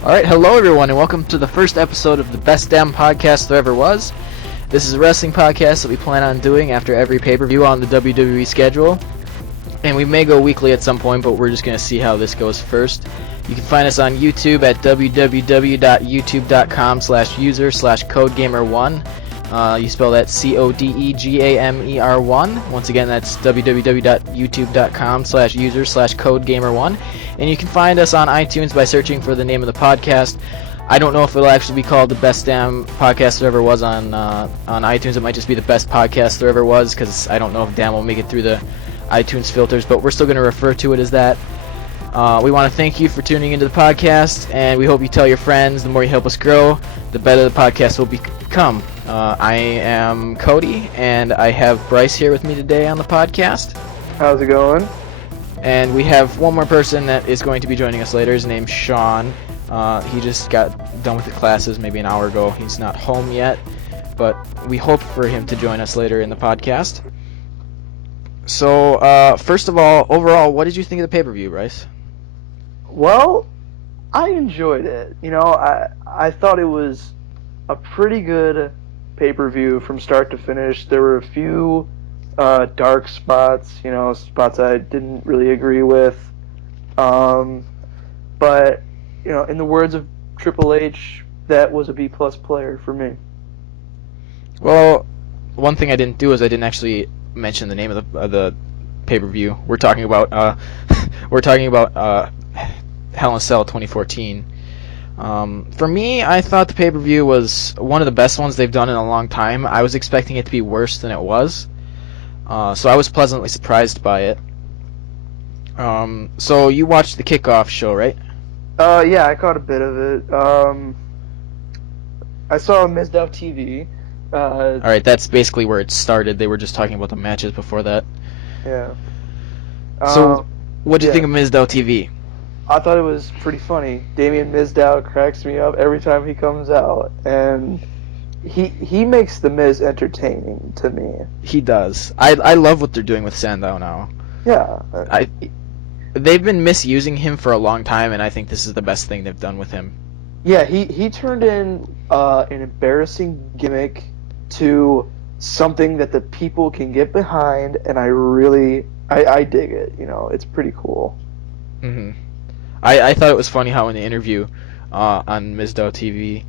Alright, hello everyone, and welcome to the first episode of the Best Damn Podcast There Ever Was. This is a wrestling podcast that we plan on doing after every pay-per-view on the WWE schedule. And we may go weekly at some point, but we're just going to see how this goes first. You can find us on YouTube at www.youtube.com/user/codegamer1. You spell that CODEGAMER1. Once again, that's www.youtube.com/user/codegamer1. And you can find us on iTunes by searching for the name of the podcast. I don't know if it'll actually be called the Best Damn Podcast There Ever Was on iTunes. It might just be the Best Podcast There Ever Was, because I don't know if Dan will make it through the iTunes filters, but we're still going to refer to it as that. We want to thank you for tuning into the podcast, and we hope you tell your friends. The more you help us grow, the better the podcast will become. I am Cody, and I have Bryce here with me today on the podcast. How's it going? And we have one more person that is going to be joining us later. His name's Sean. He just got done with the classes maybe an hour ago. He's not home yet, but we hope for him to join us later in the podcast. So, first of all, overall, what did you think of the pay-per-view, Bryce? Well, I enjoyed it. You know, I thought it was a pretty good pay-per-view from start to finish. There were a few dark spots, spots I didn't really agree with. But, in the words of Triple H, that was a B+ player for me. Well, one thing I didn't do is I didn't actually mention the name of the pay-per-view. We're talking about Hell in a Cell 2014. For me, I thought the pay-per-view was one of the best ones they've done in a long time. I was expecting it to be worse than it was, so I was pleasantly surprised by it. So you watched the kickoff show, right? Yeah, I caught a bit of it. I saw Mizdow TV. Alright, that's basically where it started. They were just talking about the matches before that. Yeah. So, what do you think of Mizdow TV? I thought it was pretty funny. Damien Mizdow cracks me up every time he comes out, and he makes the Miz entertaining to me. He does. I love what they're doing with Sandow now. Yeah. They've been misusing him for a long time, and I think this is the best thing they've done with him. Yeah, he turned in an embarrassing gimmick to something that the people can get behind, and I dig it. It's pretty cool. Mm-hmm. I thought it was funny how in the interview on Mizdow TV,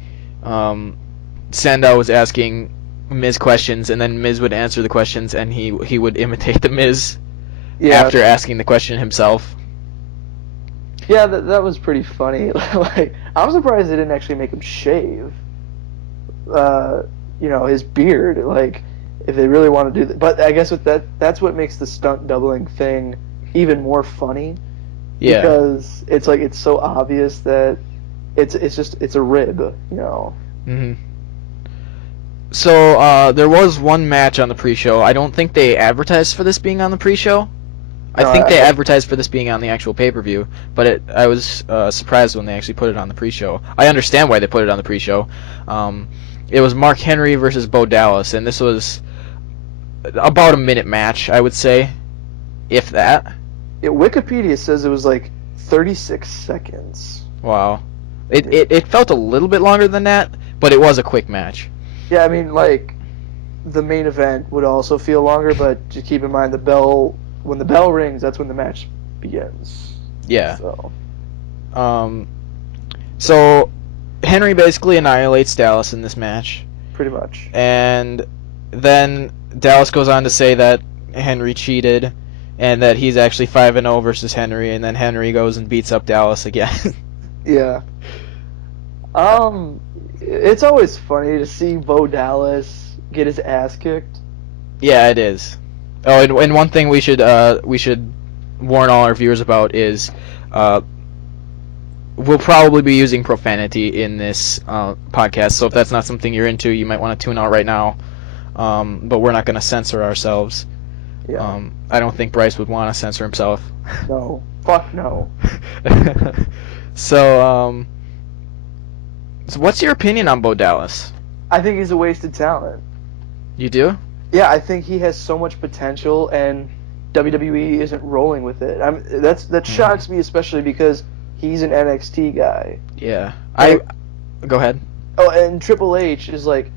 Sandow was asking Miz questions, and then Miz would answer the questions, and he would imitate the Miz after asking the question himself. Yeah, that was pretty funny. Like, I'm surprised they didn't actually make him shave. His beard. Like, if they really want to do that, but I guess with that's what makes the stunt doubling thing even more funny. Yeah. Because it's so obvious that it's a rib, Mm-hmm. So there was one match on the pre-show. I don't think they advertised for this being on the pre-show. I think they advertised for this being on the actual pay-per-view, but I was surprised when they actually put it on the pre-show. I understand why they put it on the pre-show. It was Mark Henry versus Bo Dallas, and this was about a minute match, I would say, if that. Wikipedia says it was like 36 seconds. Wow. It felt a little bit longer than that, but it was a quick match. Yeah, I mean, like, the main event would also feel longer, but just keep in mind when the bell rings, that's when the match begins. Yeah. So Henry basically annihilates Dallas in this match. Pretty much. And then Dallas goes on to say that Henry cheated, and that he's actually 5-0 versus Henry, and then Henry goes and beats up Dallas again. Yeah. It's always funny to see Bo Dallas get his ass kicked. Yeah, it is. Oh, and one thing we should warn all our viewers about is we'll probably be using profanity in this podcast, so if that's not something you're into, you might want to tune out right now. But we're not going to censor ourselves. Yeah. I don't think Bryce would want to censor himself. No. Fuck no. So what's your opinion on Bo Dallas? I think he's a wasted talent. You do? Yeah, I think he has so much potential, and WWE isn't rolling with it. That shocks me, especially because he's an NXT guy. Yeah. Like- Go ahead. Oh, and Triple H is like,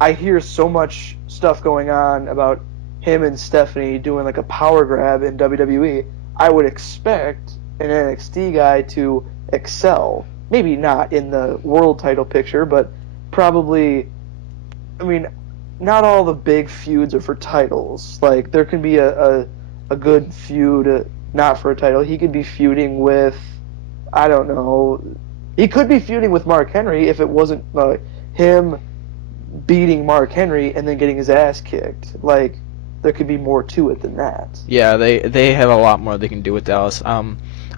I hear so much stuff going on about him and Stephanie doing like a power grab in WWE. I would expect an NXT guy to excel. Maybe not in the world title picture, but probably. I mean, not all the big feuds are for titles. Like there can be a good feud not for a title. He could be feuding with, I don't know. He could be feuding with Mark Henry if it wasn't him beating Mark Henry and then getting his ass kicked. Like there could be more to it than that. Yeah, they have a lot more they can do with Dallas.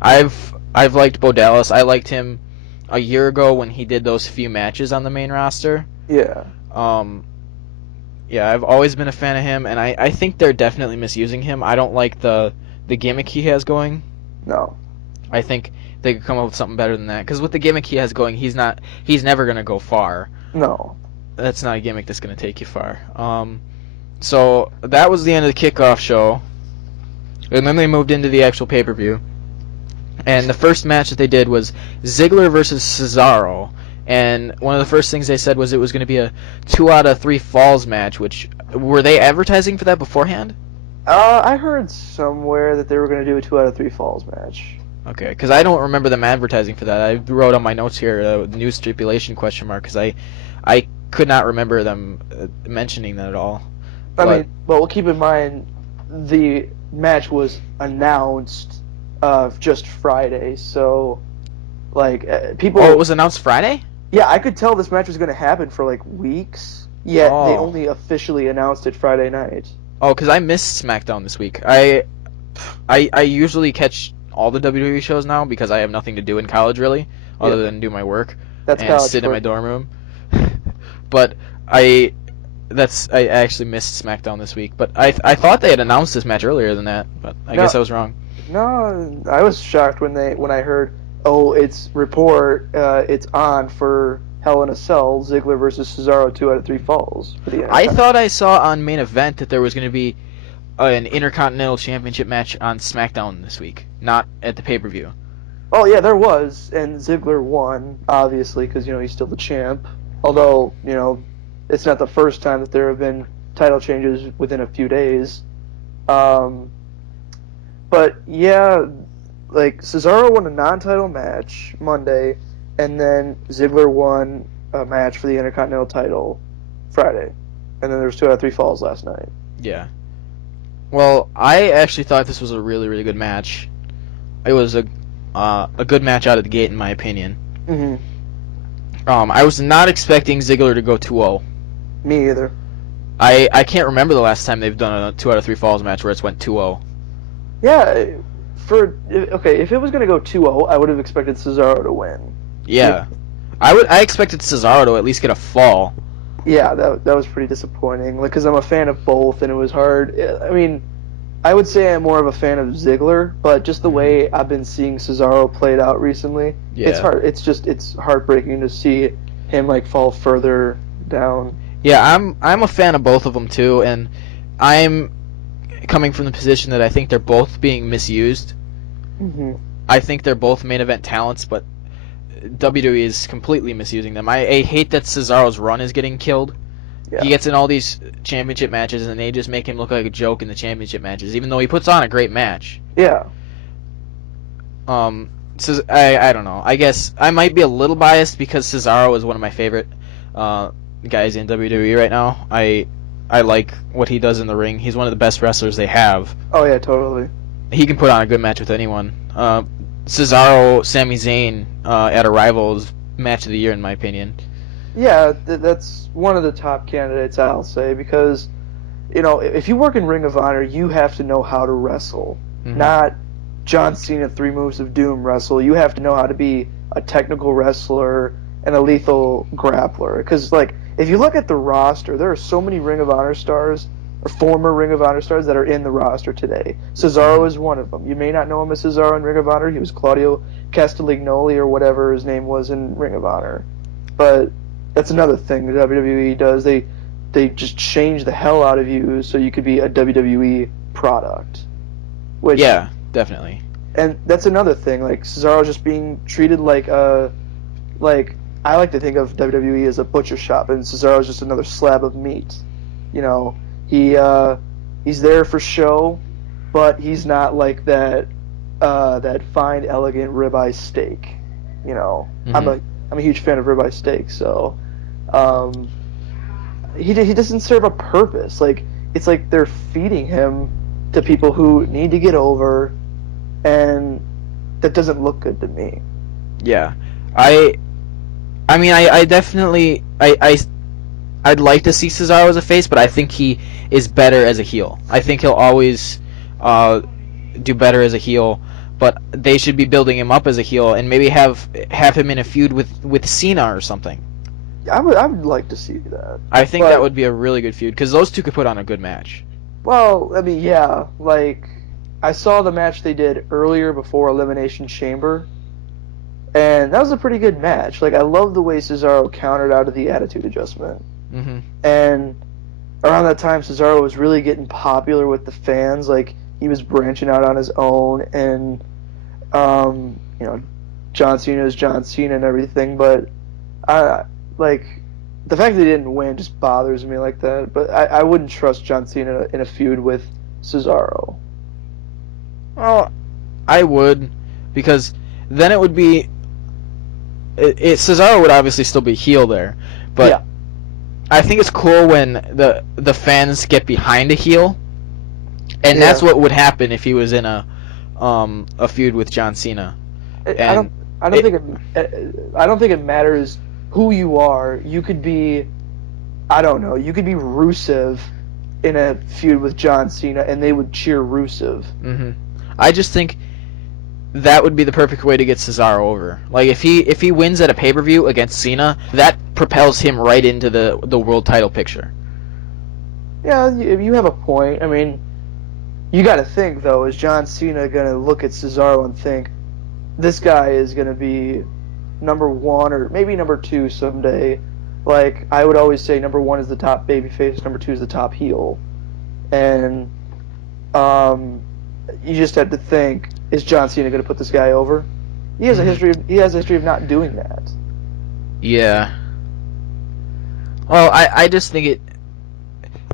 I've liked Bo Dallas. I liked him a year ago when he did those few matches on the main roster. Yeah. Yeah, I've always been a fan of him, and I think they're definitely misusing him. I don't like the gimmick he has going. No. I think they could come up with something better than that. Because with the gimmick he has going, he's never going to go far. No. That's not a gimmick that's going to take you far. So that was the end of the kickoff show. And then they moved into the actual pay-per-view. And the first match that they did was Ziggler versus Cesaro. And one of the first things they said was it was going to be a 2 out of 3 falls match, which, were they advertising for that beforehand? I heard somewhere that they were going to do a 2 out of 3 falls match. Okay, because I don't remember them advertising for that. I wrote on my notes here, new stipulation question mark, because I could not remember them mentioning that at all. I mean, but we'll keep in mind the match was announced just Friday, so like people. Oh, it was announced Friday? Yeah, I could tell this match was going to happen for like weeks. Yet they only officially announced it Friday night. Oh, because I missed SmackDown this week. I usually catch all the WWE shows now because I have nothing to do in college really, other than do my work and sit in my dorm room. But I actually missed SmackDown this week. But I thought they had announced this match earlier than that, but I guess I was wrong. No, I was shocked when I heard, oh, it's on for Hell in a Cell, Ziggler versus Cesaro 2 out of 3 falls for the I thought I saw on Main Event that there was going to be an Intercontinental Championship match on SmackDown this week, not at the pay-per-view. Oh yeah, there was, and Ziggler won, obviously, because he's still the champ. Although it's not the first time that there have been title changes within a few days. But yeah, like Cesaro won a non-title match Monday, and then Ziggler won a match for the Intercontinental title Friday, and then there was 2 out of 3 falls last night. Yeah. Well, I actually thought this was a really, really good match. It was a good match out of the gate, in my opinion. Mm-hmm. I was not expecting Ziggler to go 2-0. Me either. I can't remember the last time they've done a 2 out of 3 falls match where it's went 2-0. Yeah, if it was going to go 2-0, I would have expected Cesaro to win. Yeah. I expected Cesaro to at least get a fall. Yeah, that was pretty disappointing. Like, because I'm a fan of both, and it was hard. I mean, I would say I'm more of a fan of Ziggler, but just the way I've been seeing Cesaro played out recently, it's hard. It's heartbreaking to see him like fall further down. Yeah, I'm a fan of both of them too, and I'm coming from the position that I think they're both being misused. Mm-hmm. I think they're both main event talents, but WWE is completely misusing them. I hate that Cesaro's run is getting killed. Yeah. He gets in all these championship matches, and they just make him look like a joke in the championship matches, even though he puts on a great match. Yeah. So I don't know. I guess I might be a little biased because Cesaro is one of my favorite guys in WWE right now. I like what he does in the ring. He's one of the best wrestlers they have. Oh yeah, totally. He can put on a good match with anyone. Cesaro, Sami Zayn at a Rivals match of the year, in my opinion. Yeah, that's one of the top candidates, I'll say, because if you work in Ring of Honor, you have to know how to wrestle, not John Cena 3 Moves of Doom wrestle. You have to know how to be a technical wrestler and a lethal grappler. Because if you look at the roster, there are so many Ring of Honor stars, or former Ring of Honor stars, that are in the roster today. Cesaro is one of them. You may not know him as Cesaro in Ring of Honor. He was Claudio Castagnoli or whatever his name was in Ring of Honor. But that's another thing that WWE does. They just change the hell out of you so you could be a WWE product. Which, yeah, definitely. and that's another thing. Like Cesaro just being treated like like I like to think of WWE as a butcher shop, and Cesaro is just another slab of meat. You know, he's there for show, but he's not like that fine, elegant ribeye steak. You know, I'm a huge fan of ribeye steak, so he doesn't serve a purpose. Like it's like they're feeding him to people who need to get over, and that doesn't look good to me. Yeah, I mean, I definitely, I'd like to see Cesaro as a face, but I think he is better as a heel. I think he'll always do better as a heel, but they should be building him up as a heel and maybe have him in a feud with Cena or something. I would like to see that. I think that would be a really good feud, because those two could put on a good match. Well, I mean, yeah, like, I saw the match they did earlier before Elimination Chamber, and that was a pretty good match. Like, I love the way Cesaro countered out of the Attitude Adjustment. Mm-hmm. And around that time, Cesaro was really getting popular with the fans. Like, he was branching out on his own, and, you know, John Cena is John Cena and everything, but, like, the fact that he didn't win just bothers me like that. But I wouldn't trust John Cena in a feud with Cesaro. Well, I would, because then it would be... Cesaro would obviously still be heel there, but Yeah. I think it's cool when the fans get behind a heel, and Yeah. that's what would happen if he was in a feud with John Cena. I don't think it matters who you are. You could be, I don't know, you could be Rusev in a feud with John Cena, and they would cheer Rusev. Mm-hmm. I just think that would be the perfect way to get Cesaro over. Like, if he wins at a pay-per-view against Cena, that propels him right into the world title picture. Yeah, you have a point. I mean, you got to think, though, is John Cena going to look at Cesaro and think, this guy is going to be number one or maybe number two someday? Like, I would always say number one is the top babyface, number two is the top heel. And you just have to think, is John Cena going to put this guy over? He has a history of not doing that. Yeah. Well, I just think it.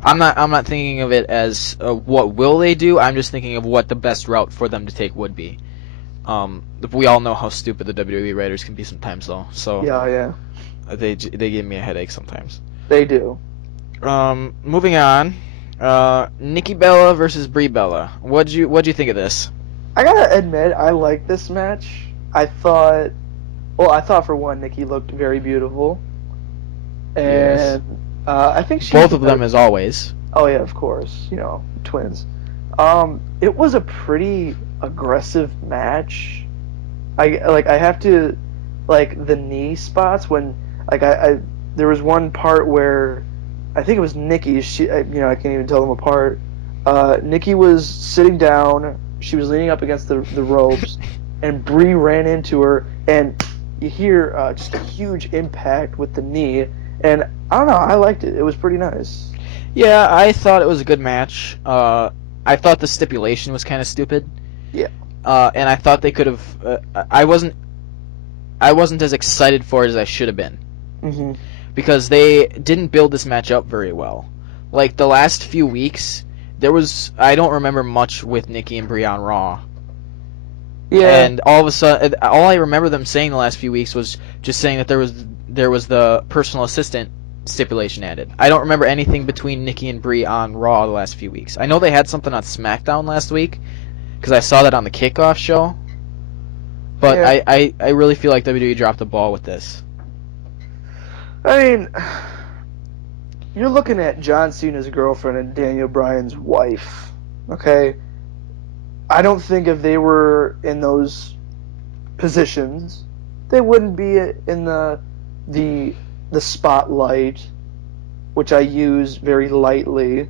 I'm not thinking of it as what will they do. I'm just thinking of what the best route for them to take would be. We all know how stupid the WWE writers can be sometimes, though. So Yeah. they give me a headache sometimes. They do. Moving on. Nikki Bella versus Brie Bella. What'd you think of this? I gotta admit, I like this match. I thought for one, Nikki looked very beautiful, and I think she both of them as always. Oh yeah, of course, you know, twins. It was a pretty aggressive match. I have to, like, the knee spots when, like, I there was one part where I think it was Nikki. I can't even tell them apart. Nikki was sitting down. She was leaning up against the ropes, and Brie ran into her, and you hear just a huge impact with the knee. And I don't know, I liked it. It was pretty nice. Yeah, I thought it was a good match. I thought the stipulation was kind of stupid. Yeah. And I thought they could have. I wasn't as excited for it as I should have been. Mm-hmm. Because they didn't build this match up very well. Like, the last few weeks, I don't remember much with Nikki and Brie on Raw. Yeah. And all of a sudden, all I remember them saying the last few weeks was just saying that there was the personal assistant stipulation added. I don't remember anything between Nikki and Brie on Raw the last few weeks. I know they had something on SmackDown last week, because I saw that on the kickoff show. But yeah. I really feel like WWE dropped the ball with this. I mean, you're looking at John Cena's girlfriend and Daniel Bryan's wife, okay? I don't think if they were in those positions, they wouldn't be in the spotlight, which I use very lightly,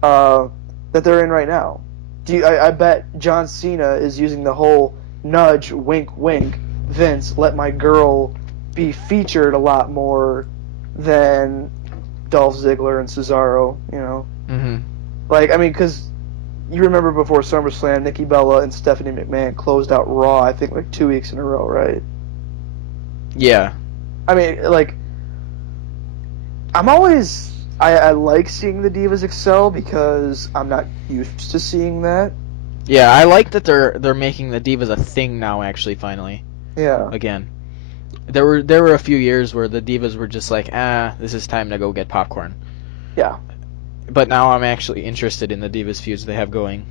that they're in right now. I bet John Cena is using the whole nudge, wink, wink, Vince, let my girl be featured a lot more than Dolph Ziggler and Cesaro, you know? Mm-hmm. Like, I mean, because you remember before SummerSlam, Nikki Bella and Stephanie McMahon closed out Raw, I think, like 2 weeks in a row, right? Yeah. I mean, like, I like seeing the Divas excel because I'm not used to seeing that. Yeah, I like that they're making the Divas a thing now, actually, finally. Yeah. Again. There were a few years where the Divas were just like, this is time to go get popcorn. Yeah. But now I'm actually interested in the Divas feuds they have going.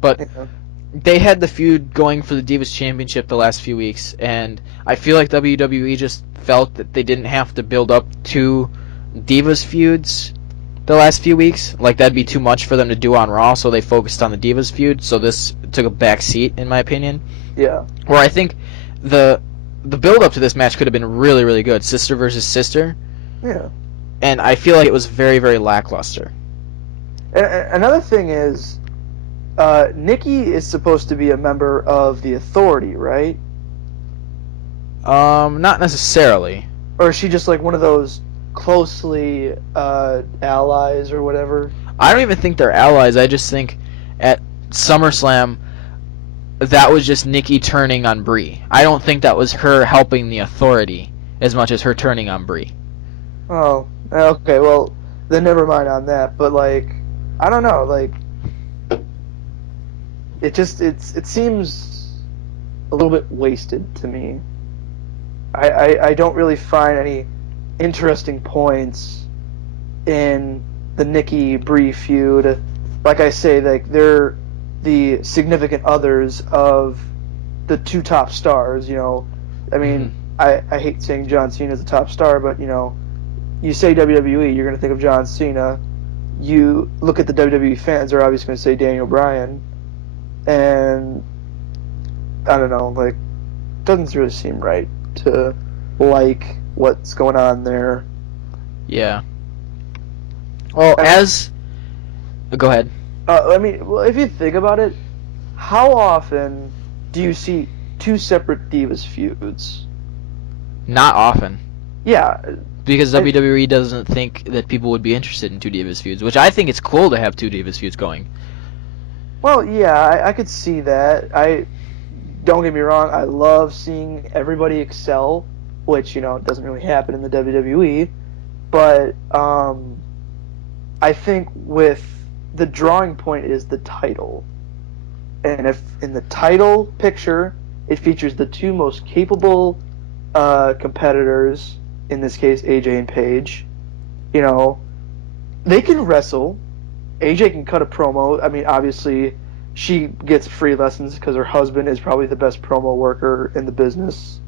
But Yeah. they had the feud going for the Divas Championship the last few weeks, and I feel like WWE just felt that they didn't have to build up two Divas feuds the last few weeks. Like, that'd be too much for them to do on Raw, so they focused on the Divas feud, so this took a back seat, in my opinion. Yeah. Where I think the build-up to this match could have been really, really good. Sister versus sister. Yeah. And I feel like it was very, very lackluster. And another thing is, Nikki is supposed to be a member of the Authority, right? Not necessarily. Or is she just like one of those closely allies or whatever? I don't even think they're allies. I just think at SummerSlam, that was just Nikki turning on Brie. I don't think that was her helping the Authority as much as her turning on Brie. Oh, okay. Well, then never mind on that. But like, I don't know. Like, it seems a little bit wasted to me. I don't really find any interesting points in the Nikki Brie feud. Like I say, like they're the significant others of the two top stars. You know, I mean, I hate saying John Cena's a top star, but you know, you say WWE, you're gonna think of John Cena. You look at the WWE fans, they're obviously gonna say Daniel Bryan, and I don't know, like, doesn't really seem right to like what's going on there. Yeah. Well, go ahead. I mean, well, if you think about it, how often do you see two separate Divas feuds? Not often. Yeah. Because WWE doesn't think that people would be interested in two Divas feuds, which I think it's cool to have two Divas feuds going. Well, yeah, I could see that. Don't get me wrong, I love seeing everybody excel, which, you know, doesn't really happen in the WWE. But I think with the drawing point is the title. And if in the title picture it features the two most capable competitors, in this case AJ and Paige, you know, they can wrestle. AJ can cut a promo. I mean, obviously she gets free lessons because her husband is probably the best promo worker in the business.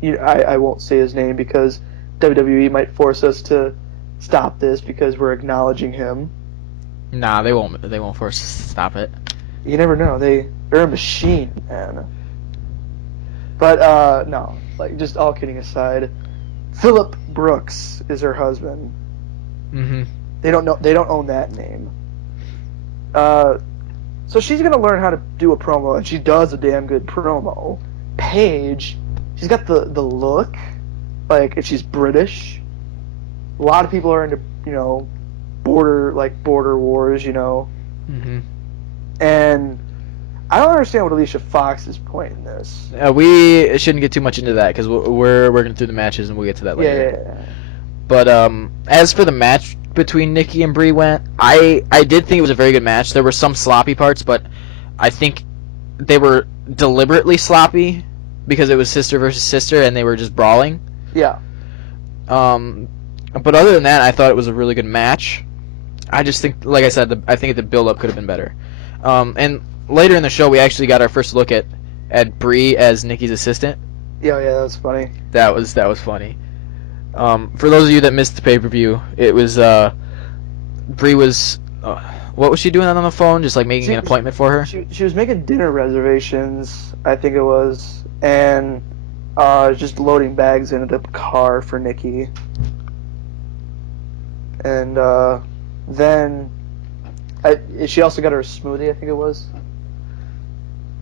You know, I won't say his name because WWE might force us to stop this because we're acknowledging him. Nah, they won't force us to stop it. You never know. They're a machine, man. But no, like, just all kidding aside, Phillip Brooks is her husband. Mm-hmm. They don't own that name. So she's gonna learn how to do a promo, and she does a damn good promo. Paige, she's got the look, like, and she's British. A lot of people are into, you know, border wars, you know. Mm-hmm. And I don't understand what Alicia Fox's point in this. We shouldn't get too much into that because we're working through the matches and we'll get to that later. Yeah. But as for the match between Nikki and Brie I did think it was a very good match. There were some sloppy parts, but I think they were deliberately sloppy because it was sister versus sister and they were just brawling. Yeah. But other than that, I thought it was a really good match. I just think, like I said, I think the build-up could have been better. And later in the show, we actually got our first look at Brie as Nikki's assistant. Yeah, that's funny. That was funny. For those of you that missed the pay-per-view, it was Brie was what was she doing on the phone? Just like making an appointment for her. She was making dinner reservations, I think it was, and just loading bags into the car for Nikki. And then she also got her a smoothie, I think it was.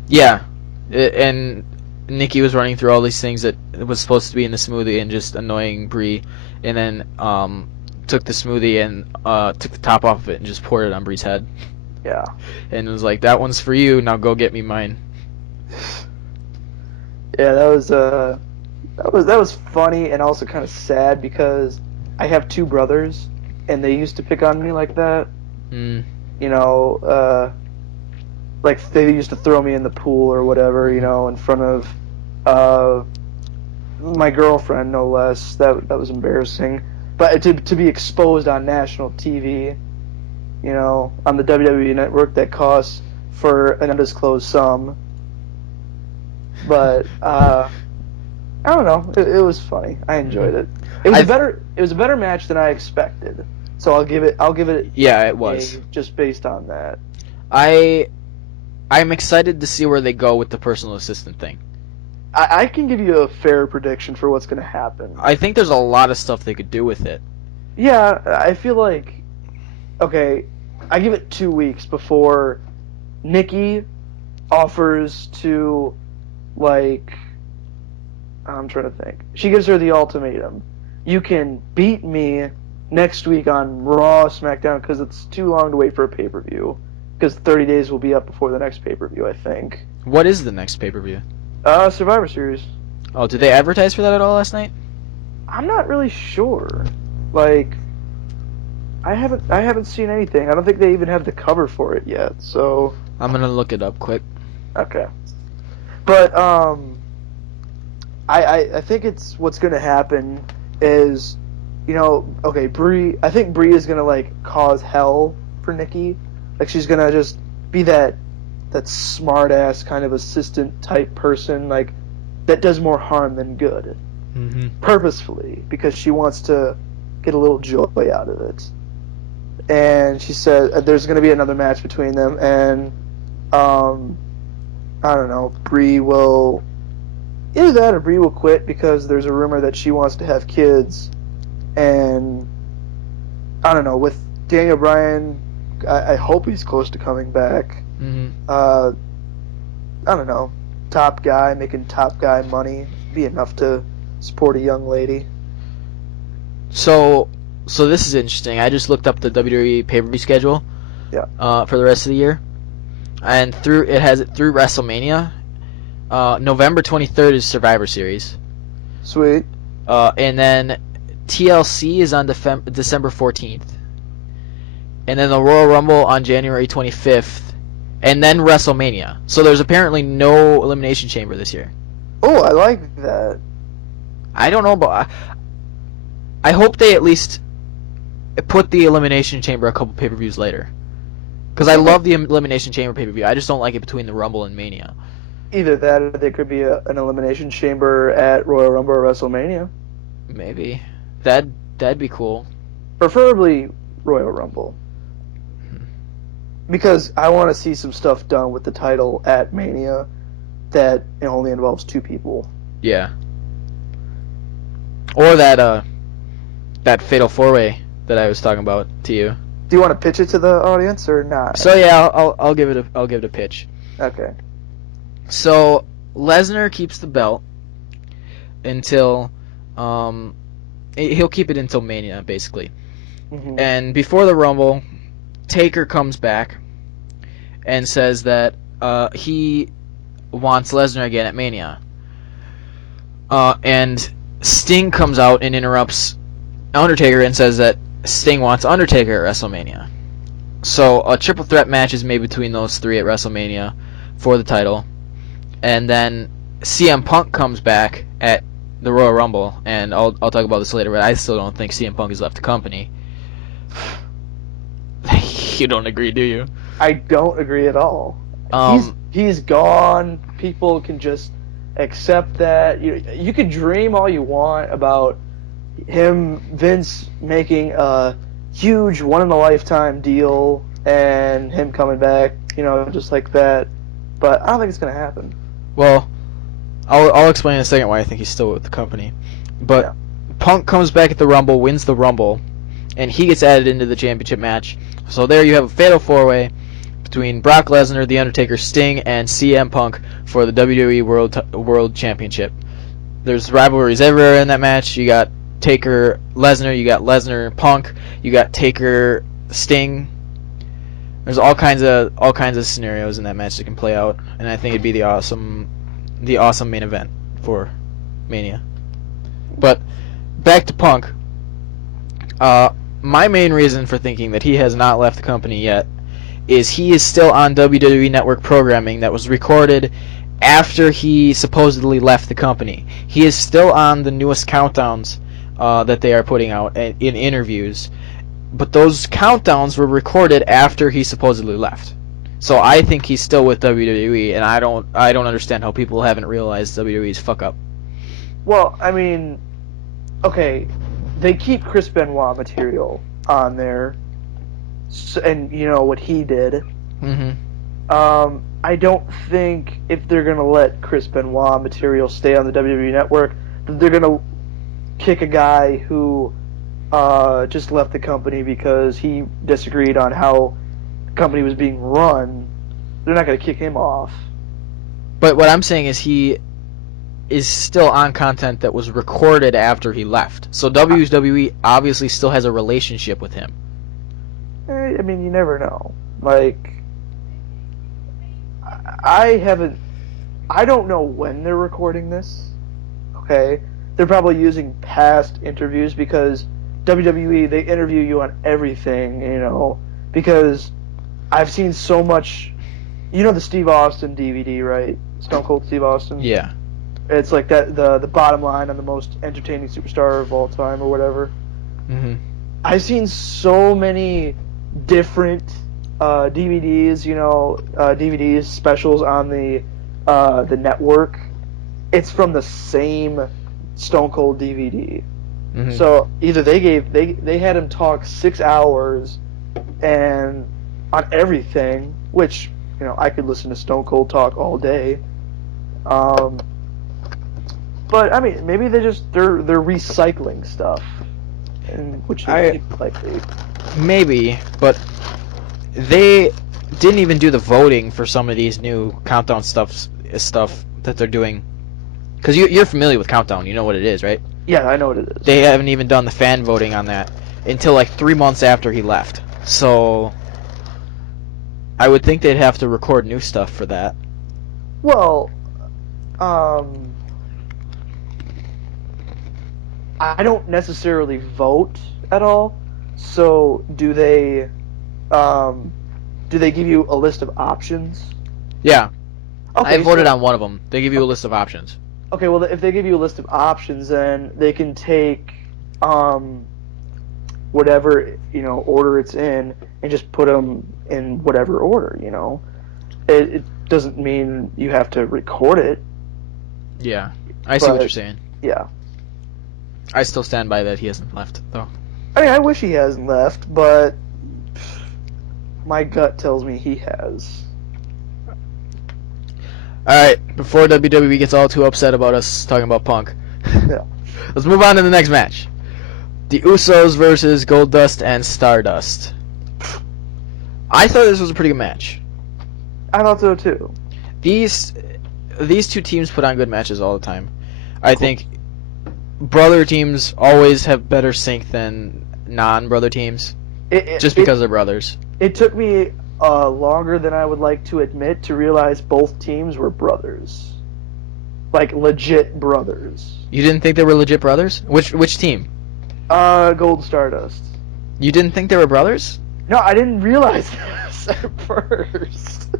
Yeah, and Nikki was running through all these things that was supposed to be in the smoothie and just annoying Brie, and then took the smoothie and took the top off of it and just poured it on Brie's head. Yeah. And it was like, that one's for you, now go get me mine. Yeah, that was funny and also kind of sad because I have two brothers and they used to pick on me like that. Mm. You know, like they used to throw me in the pool or whatever, you know, in front of my girlfriend, no less. That was embarrassing. But to be exposed on national TV, you know, on the WWE network that costs for an undisclosed sum. But I don't know. It was funny. I enjoyed it. It was a better match than I expected. So I'll give it. Yeah, it was. A just based on that. I'm excited to see where they go with the personal assistant thing. I can give you a fair prediction for what's going to happen. I think there's a lot of stuff they could do with it. Yeah, I feel like, okay, I give it 2 weeks before Nikki offers to, like, I'm trying to think. She gives her the ultimatum. You can beat me next week on Raw, SmackDown, because it's too long to wait for a pay-per-view. Because 30 days will be up before the next pay-per-view, I think. What is the next pay-per-view? Survivor Series. Oh, did they advertise for that at all last night? I'm not really sure. Like, I haven't seen anything. I don't think they even have the cover for it yet. So I'm gonna look it up quick. okay, but I think it's what's gonna happen is, you know, okay, Brie. I think Brie is gonna like cause hell for Nikki. Like she's gonna just be that smart ass kind of assistant type person, like that does more harm than good, purposefully because she wants to get a little joy out of it. And she said there's going to be another match between them, and I don't know, Brie will either that or Brie will quit because there's a rumor that she wants to have kids, and I don't know, with Daniel Bryan, I hope he's close to coming back. I don't know, top guy making top guy money be enough to support a young lady. So this is interesting. I just looked up the WWE pay-per-view schedule. Yeah. For the rest of the year, and through WrestleMania. November 23rd is Survivor Series. Sweet. And then TLC is on December 14th. And then the Royal Rumble on January 25th. And then WrestleMania. So there's apparently no Elimination Chamber this year. Oh, I like that. I don't know, but I hope they at least put the Elimination Chamber a couple pay-per-views later. Because I love the Elimination Chamber pay-per-view. I just don't like it between the Rumble and Mania. Either that or there could be an Elimination Chamber at Royal Rumble or WrestleMania. Maybe. That'd be cool. Preferably Royal Rumble. Because I want to see some stuff done with the title at Mania that only involves two people. Yeah. Or that Fatal 4-Way that I was talking about to you. Do you want to pitch it to the audience or not? So yeah, I'll give it a pitch. Okay. So Lesnar keeps the belt until he'll keep it until Mania, basically. Mm-hmm. And before the Rumble, Taker comes back and says that he wants Lesnar again at Mania. And Sting comes out and interrupts Undertaker and says that Sting wants Undertaker at WrestleMania. So a triple threat match is made between those three at WrestleMania for the title. And then CM Punk comes back at the Royal Rumble, and I'll talk about this later, but I still don't think CM Punk has left the company. You don't agree, do you? I don't agree at all. He's gone. People can just accept that. You could dream all you want about Vince making a huge one-in-a-lifetime deal and him coming back, just like that. But I don't think it's going to happen. Well, I'll explain in a second why I think he's still with the company. But yeah. Punk comes back at the Rumble, wins the Rumble, and he gets added into the championship match. So there you have a fatal four-way between Brock Lesnar, The Undertaker, Sting, and CM Punk for the WWE World Championship. There's rivalries everywhere in that match. You got Taker, Lesnar, you got Lesnar, Punk, you got Taker, Sting. There's all kinds of scenarios in that match that can play out, and I think it'd be the awesome main event for Mania. But back to Punk. My main reason for thinking that he has not left the company yet is he is still on WWE Network programming that was recorded after he supposedly left the company. He is still on the newest countdowns that they are putting out in interviews, but those countdowns were recorded after he supposedly left. So I think he's still with WWE, and I don't understand how people haven't realized WWE's fuck up. Well, I mean, okay, they keep Chris Benoit material on there, and you know what he did. Mm-hmm. I don't think if they're gonna let Chris Benoit material stay on the WWE Network, that they're gonna kick a guy who just left the company because he disagreed on how the company was being run. They're not gonna kick him off. But what I'm saying is he is still on content that was recorded after he left. So WWE obviously still has a relationship with him. I mean, you never know. Like, I don't know when they're recording this. Okay? They're probably using past interviews because WWE, they interview you on everything, you know, because I've seen so much. You know the Steve Austin DVD, right? Stone Cold Steve Austin? Yeah. It's like that the bottom line on the most entertaining superstar of all time or whatever. Mm-hmm. I've seen so many different DVDs, you know, DVDs specials on the network. It's from the same Stone Cold DVD. Mm-hmm. So either they had him talk 6 hours and on everything, which, you know, I could listen to Stone Cold talk all day. But I mean, maybe they're recycling stuff, and which is likely. Maybe, but they didn't even do the voting for some of these new countdown stuff that they're doing. Because you're familiar with Countdown, you know what it is, right? Yeah, I know what it is. They haven't even done the fan voting on that until like 3 months after he left. So I would think they'd have to record new stuff for that. Well, I don't necessarily vote at all. So do they give you a list of options? Yeah. Okay, I voted on one of them. They give you a list of options. Okay, well, if they give you a list of options, then they can take whatever, you know, order it's in and just put them in whatever order, you know. It doesn't mean you have to record it. Yeah. I see what you're saying. Yeah. I still stand by that he hasn't left, though. I mean, I wish he hasn't left, but my gut tells me he has. Alright, before WWE gets all too upset about us talking about Punk, Yeah. let's move on to the next match. The Usos versus Goldust and Stardust. I thought this was a pretty good match. I thought so too. These two teams put on good matches all the time. I think brother teams always have better sync than non-brother teams, just because they're brothers. It took me longer than I would like to admit to realize both teams were brothers. Like, legit brothers. You didn't think they were legit brothers? Which team? Gold Stardust. You didn't think they were brothers? No, I didn't realize this at first.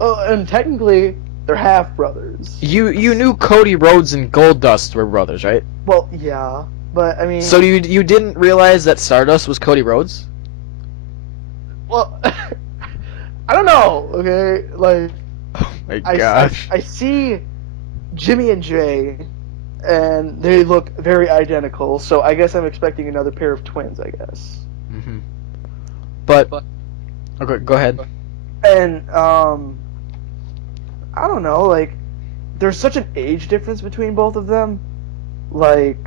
Oh, and technically, they're half brothers. You knew Cody Rhodes and Goldust were brothers, right? Well, yeah, but I mean. So you didn't realize that Stardust was Cody Rhodes? Well, I don't know. Okay, like. Oh my gosh. I see Jimmy and Jay, and they look very identical. So I guess I'm expecting another pair of twins. I guess. Mm-hmm. But okay, go ahead. And I don't know. Like, there's such an age difference between both of them. Like,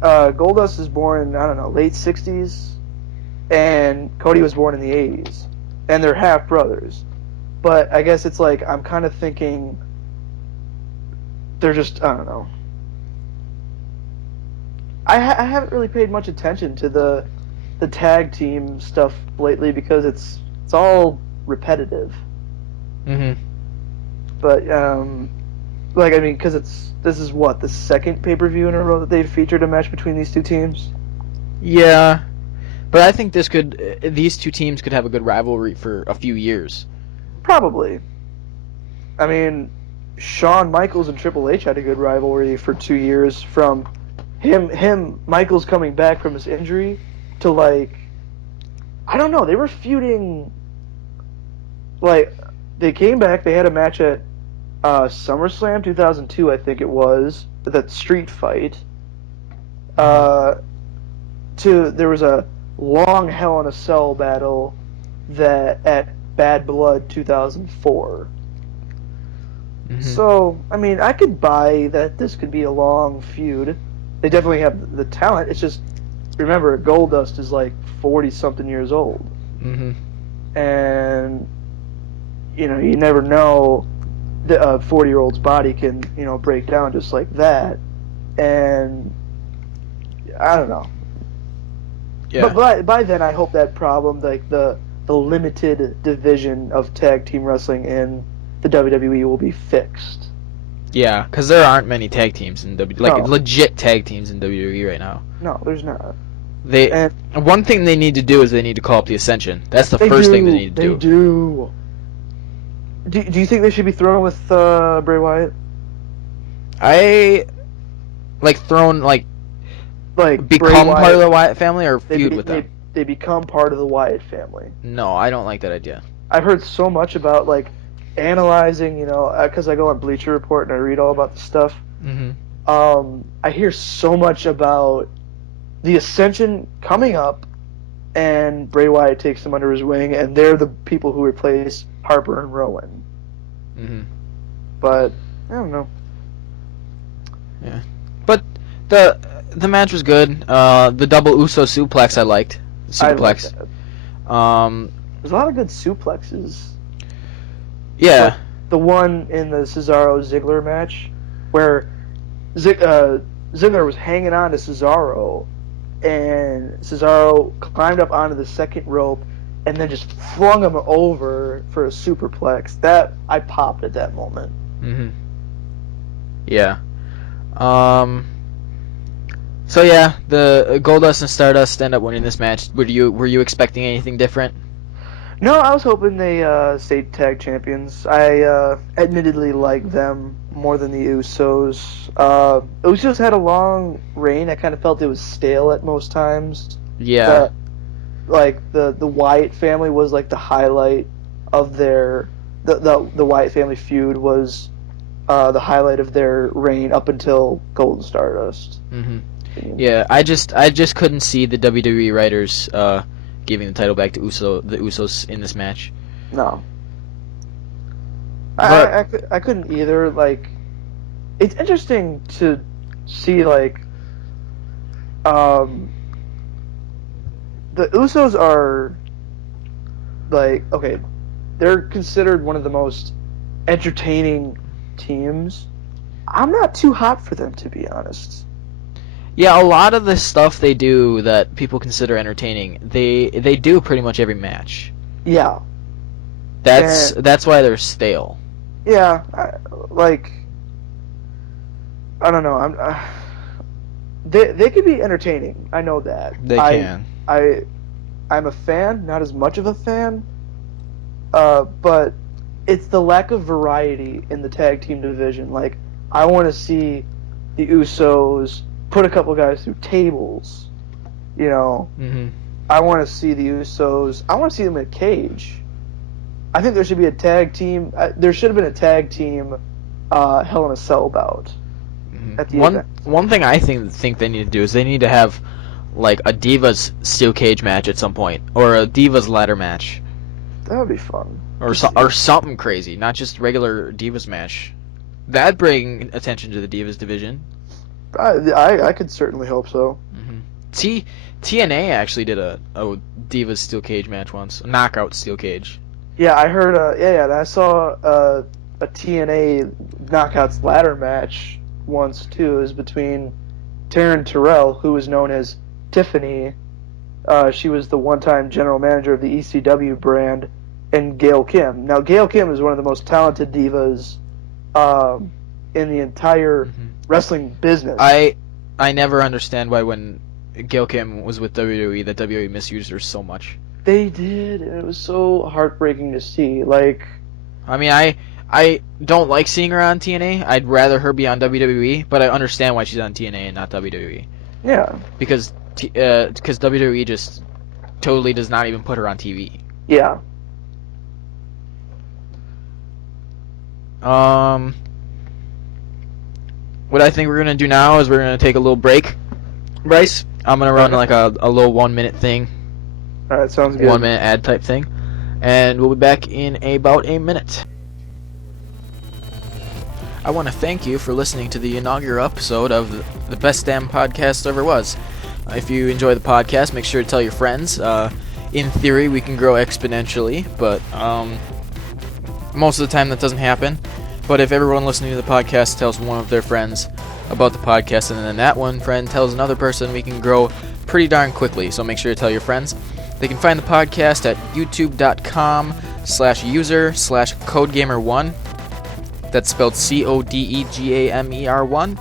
Goldust is born in, I don't know, late 60s, and Cody was born in the 80s, and they're half brothers. But I guess it's like I'm kind of thinking they're just, I don't know. I haven't really paid much attention to the tag team stuff lately because it's it's all repetitive. Mhm. But like I mean, because this is what the second pay-per-view in a row that they've featured a match between these two teams. Yeah, but I think these two teams could have a good rivalry for a few years. Probably. I mean, Shawn Michaels and Triple H had a good rivalry for 2 years. From Michaels coming back from his injury to like, I don't know. They were feuding. Like, they came back. They had a match at SummerSlam 2002, I think it was, that street fight. There was a long Hell in a Cell battle that at Bad Blood 2004. So, I mean, I could buy that this could be a long feud. They definitely have the talent. It's just, remember, Goldust is like 40-something years old. Mhm. And, you know, you never know that a 40-year-old's body can, you know, break down just like that. And, I don't know. Yeah. But by then, I hope that problem, like the limited division of tag team wrestling in the WWE, will be fixed. Yeah, because there aren't many tag teams in No. legit tag teams in WWE right now. No, there's not. And one thing they need to do is they need to call up the Ascension. That's the They first do. thing they need to do. They do. Do you think they should be thrown with Bray Wyatt? I like thrown like Like become Bray part of Wyatt, the Wyatt family or feud with them. They become part of the Wyatt family. No, I don't like that idea. I've heard so much about like analyzing, you know, because I go on Bleacher Report and I read all about the stuff. Mm-hmm. I hear so much about the Ascension coming up, and Bray Wyatt takes them under his wing, and they're the people who replace Harper and Rowan. Mm-hmm. But I don't know. Yeah, but the match was good. The double Uso suplex I liked. I like Suplex. that. Um, There's a lot of good suplexes. yeah. Like the one in the Cesaro Ziggler match, where Ziggler was hanging on to Cesaro, and Cesaro climbed up onto the second rope, and then just flung him over for a superplex. That I popped at that moment. Mm-hmm. Yeah. So yeah, the Goldust and Stardust end up winning this match. Were you expecting anything different? No, I was hoping they stayed tag champions. I admittedly like them more than the Usos. Usos had a long reign. I kind of felt it was stale at most times. Yeah. The Wyatt family was like the highlight of their the Wyatt family feud was the highlight of their reign up until Golden Stardust. Mm-hmm. Yeah, I just couldn't see the WWE writers giving the title back to the Usos in this match. No. But, I couldn't either. Like, it's interesting to see, like, the Usos are, like, okay, they're considered one of the most entertaining teams. I'm not too hot for them, to be honest. yeah, a lot of the stuff they do that people consider entertaining, they do pretty much every match. Yeah. That's why they're stale. Yeah, I don't know. They could be entertaining. I know that. They can. I'm a fan, not as much of a fan. But it's the lack of variety in the tag team division. Like, I want to see the Usos put a couple guys through tables. You know, Mm-hmm. I want to see the Usos. I want to see them in a cage. I think there should be a tag team. There should have been a tag team Hell in a Cell bout. Mm-hmm. At the event. One thing I think they need to do is they need to have like a Divas steel cage match at some point, or a Divas ladder match, That would be fun. or something crazy, not just regular Divas match. That'd bring attention to the Divas division. I could certainly hope so. Mm-hmm. TNA actually did a Divas steel cage match once, a knockout steel cage. Yeah, I heard. And I saw a TNA Knockouts ladder match once too. It was between Taryn Terrell, who was known as Tiffany. She was the one-time general manager of the ECW brand, and Gail Kim. Now, Gail Kim is one of the most talented divas in the entire wrestling business. I never understand why when Gail Kim was with WWE that WWE misused her so much. They did, and it was so heartbreaking to see. Like, I mean, I don't like seeing her on TNA. I'd rather her be on WWE, but I understand why she's on TNA and not WWE. yeah, Because WWE just totally does not even put her on TV. yeah. What I think we're gonna do now is we're gonna take a little break. Bryce, I'm gonna run like a little 1 minute thing, All right, sounds good. 1 minute ad type thing, and we'll be back in about a minute. I want to thank you for listening to the inaugural episode of the Best Damn Podcast Ever Was. If you enjoy the podcast, make sure to tell your friends. In theory, we can grow exponentially, but most of the time that doesn't happen. But if everyone listening to the podcast tells one of their friends about the podcast, and then that one friend tells another person, we can grow pretty darn quickly. So make sure to tell your friends. They can find the podcast at youtube.com/user/codegamer1. That's spelled CODEGAMER1.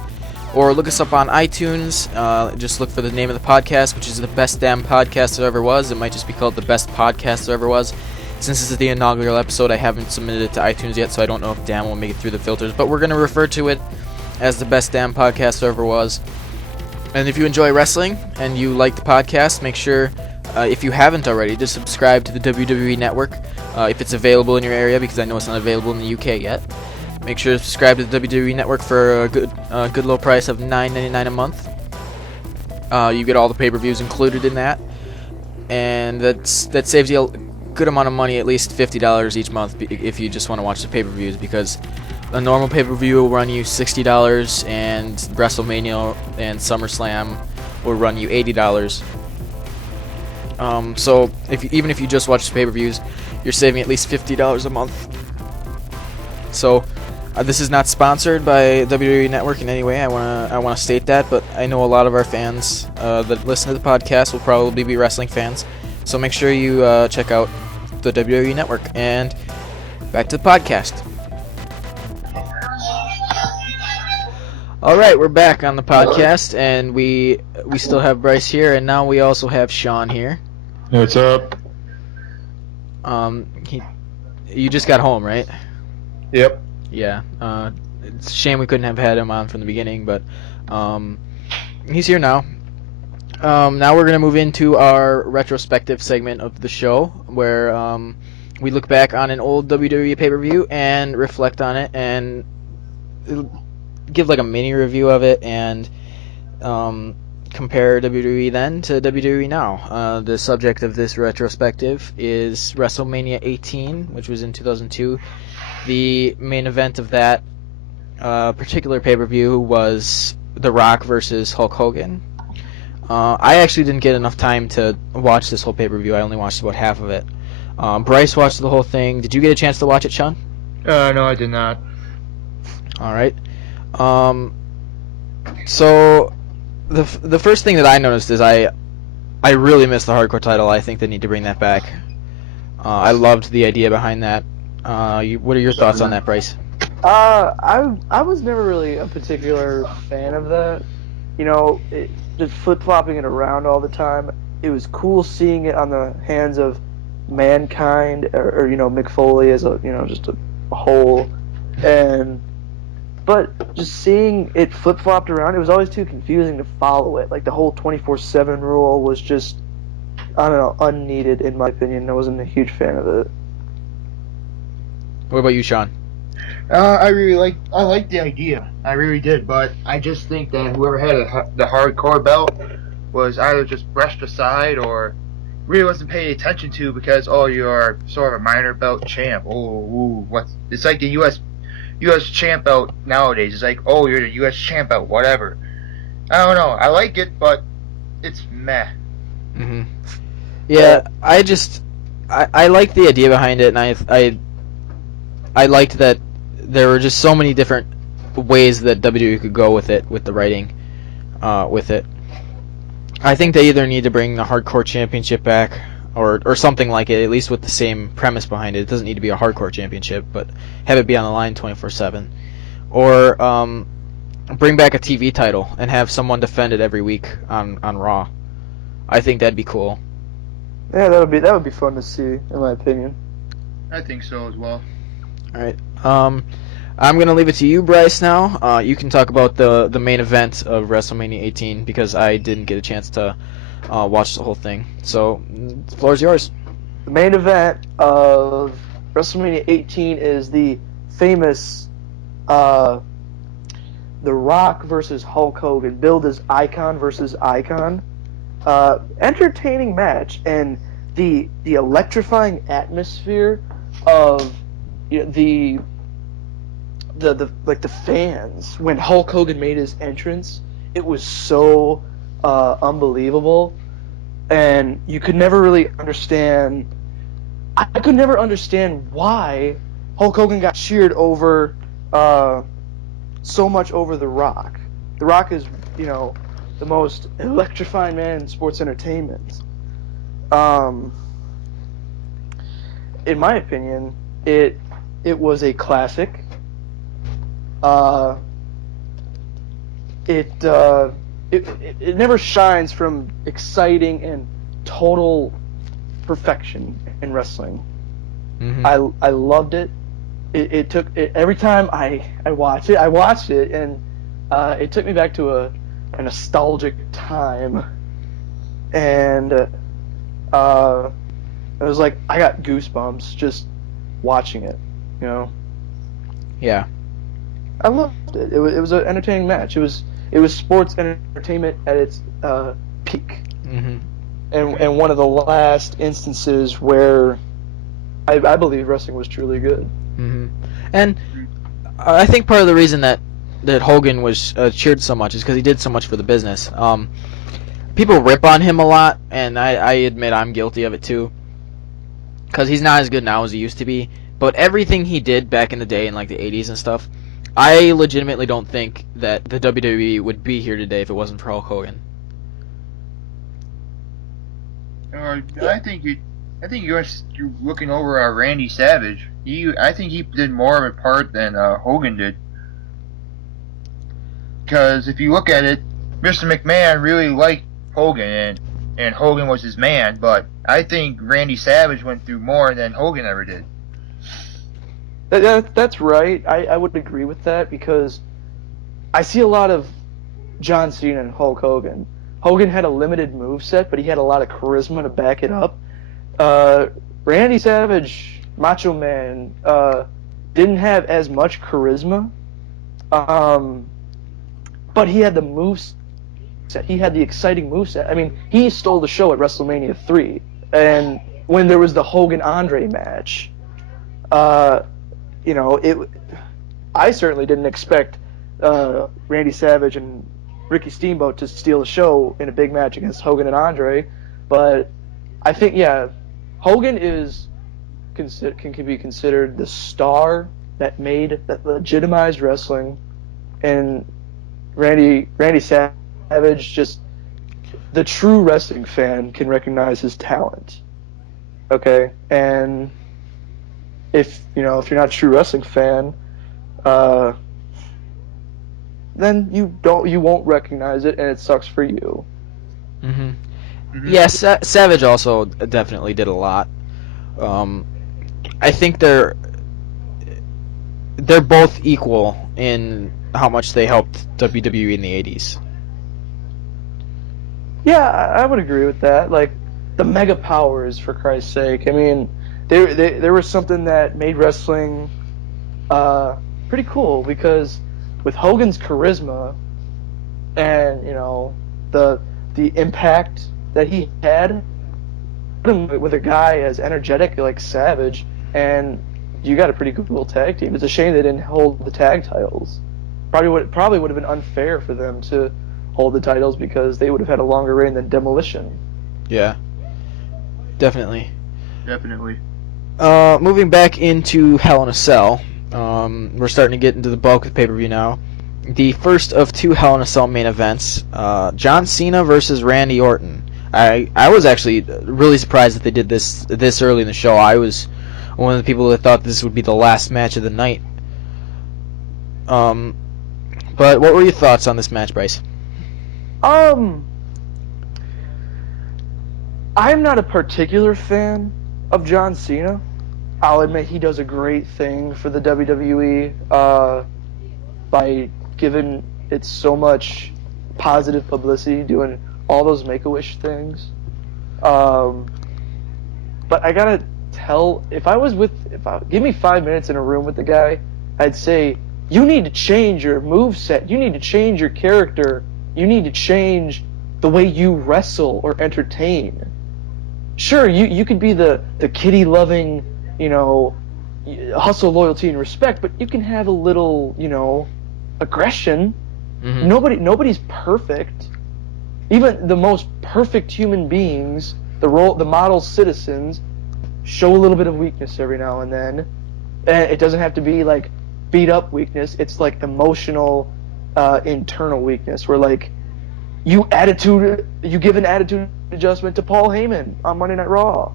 Or look us up on iTunes. Just look for the name of the podcast, which is the Best Damn Podcast There Ever Was. It might just be called the Best Podcast There Ever Was. Since this is the inaugural episode, I haven't submitted it to iTunes yet, so I don't know if Damn will make it through the filters. But we're going to refer to it as the Best Damn Podcast There Ever Was. And if you enjoy wrestling and you like the podcast, make sure, if you haven't already, to subscribe to the WWE Network if it's available in your area, because I know it's not available in the UK yet. Make sure to subscribe to the WWE Network for a good low price of $9.99 a month. You get all the pay-per-views included in that, and that saves you a good amount of money, at least $50 each month, if you just want to watch the pay-per-views, because a normal pay-per-view will run you $60, and WrestleMania and SummerSlam will run you $80. So even if you just watch the pay-per-views, you're saving at least $50 a month. So this is not sponsored by WWE Network in any way. I wanna state that, but I know a lot of our fans that listen to the podcast will probably be wrestling fans. So make sure you check out the WWE Network. And back to the podcast. All right, we're back on the podcast, and we still have Bryce here, and now we also have Sean here. What's up? You just got home, right? Yep. Yeah. It's a shame we couldn't have had him on from the beginning, but he's here now. Now we're going to move into our retrospective segment of the show, where we look back on an old WWE pay-per-view and reflect on it and give like a mini review of it and compare WWE then to WWE now. The subject of this retrospective is WrestleMania 18, which was in 2002. The main event of that particular pay-per-view was The Rock versus Hulk Hogan. I actually didn't get enough time to watch this whole pay-per-view. I only watched about half of it. Bryce watched the whole thing. Did you get a chance to watch it, Sean? No, I did not. All right. So the first thing that I noticed is I really miss the hardcore title. I think they need to bring that back. I loved the idea behind that. What are your thoughts on that, Bryce? I was never really a particular fan of that. You know, just flip-flopping it around all the time. It was cool seeing it on the hands of Mankind or Mick Foley as just a whole, but just seeing it flip-flopped around, it was always too confusing to follow it. Like the whole 24/7 rule was just, I don't know, unneeded in my opinion. I wasn't a huge fan of it. What about you, Sean? I liked the idea. I really did, but I just think that whoever had the hardcore belt was either just brushed aside or really wasn't paid attention to because you're sort of a minor belt champ. It's like the U.S. champ belt nowadays. It's like, you're the U.S. champ belt, whatever. I don't know. I like it, but it's meh. Mm-hmm. Yeah, I like the idea behind it, and I liked that there were just so many different ways that WWE could go with it, with the writing, with it. I think they either need to bring the Hardcore Championship back, or something like it, at least with the same premise behind it. It doesn't need to be a hardcore championship, but have it be on the line 24/7. Or bring back a TV title and have someone defend it every week on Raw. I think that'd be cool. Yeah, that would be fun to see, in my opinion. I think so as well. All right. I'm gonna leave it to you, Bryce. Now, you can talk about the main event of WrestleMania 18 because I didn't get a chance to watch the whole thing. So, the floor is yours. The main event of WrestleMania 18 is the famous The Rock versus Hulk Hogan, billed as Icon versus Icon. Entertaining match, and the electrifying atmosphere of the fans when Hulk Hogan made his entrance. It was so unbelievable, and you could never really understand. I could never understand why Hulk Hogan got cheered over so much over The Rock. The Rock is, the most electrifying man in sports entertainment. In my opinion, it was a classic. It never shines from exciting and total perfection in wrestling. Mm-hmm. I loved it. It took every time I watched it, and it took me back to a nostalgic time, and it was like I got goosebumps just watching it. Yeah. I loved it. It was an entertaining match. It was sports entertainment at its peak, Mm-hmm. and one of the last instances where I believe wrestling was truly good. Mm-hmm. And I think part of the reason that Hogan was cheered so much is because he did so much for the business. People rip on him a lot, and I admit I'm guilty of it too, because he's not as good now as he used to be. But everything he did back in the day in like the 80s and stuff, I legitimately don't think that the WWE would be here today if it wasn't for Hulk Hogan. I think you're looking over Randy Savage. I think he did more of a part than Hogan did. Because if you look at it, Mr. McMahon really liked Hogan, and Hogan was his man. But I think Randy Savage went through more than Hogan ever did. That's right. I would agree with that, because I see a lot of John Cena and Hulk Hogan. Hogan had a limited moveset, but he had a lot of charisma to back it up. Randy Savage, Macho Man, didn't have as much charisma, but he had the moveset. He had the exciting moveset. I mean, he stole the show at WrestleMania 3, and when there was the Hogan-Andre match, I certainly didn't expect Randy Savage and Ricky Steamboat to steal the show in a big match against Hogan and Andre, but I think, Hogan can be considered the star that legitimized wrestling, and Randy Savage, just the true wrestling fan can recognize his talent. Okay, and if you're not a true wrestling fan, then you won't recognize it, and it sucks for you. Mm-hmm. Mm-hmm. Yes, Savage also definitely did a lot. I think they're both equal in how much they helped WWE in the 80s. Yeah, I would agree with that. Like the Mega Powers, for Christ's sake. I mean, there was something that made wrestling pretty cool, because with Hogan's charisma and the impact that he had with a guy as energetic like Savage, and you got a pretty cool tag team. It's a shame they didn't hold the tag titles. Probably would have been unfair for them to hold the titles, because they would have had a longer reign than Demolition. Yeah, definitely. Moving back into Hell in a Cell, we're starting to get into the bulk of the pay-per-view now. The first of two Hell in a Cell main events, John Cena versus Randy Orton. I was actually really surprised that they did this early in the show. I was one of the people that thought this would be the last match of the night. But what were your thoughts on this match, Bryce? I'm not a particular fan of John Cena. I'll admit he does a great thing for the WWE by giving it so much positive publicity, doing all those Make-A-Wish things. But I gotta tell, give me 5 minutes in a room with the guy, I'd say, you need to change your moveset, you need to change your character, you need to change the way you wrestle or entertain. Sure, you could be the kitty-loving, hustle, loyalty, and respect, but you can have a little, aggression. Mm-hmm. Nobody's perfect. Even the most perfect human beings, the model citizens, show a little bit of weakness every now and then. And it doesn't have to be like beat up weakness. It's like emotional, internal weakness, where like you give an attitude adjustment to Paul Heyman on Monday Night Raw.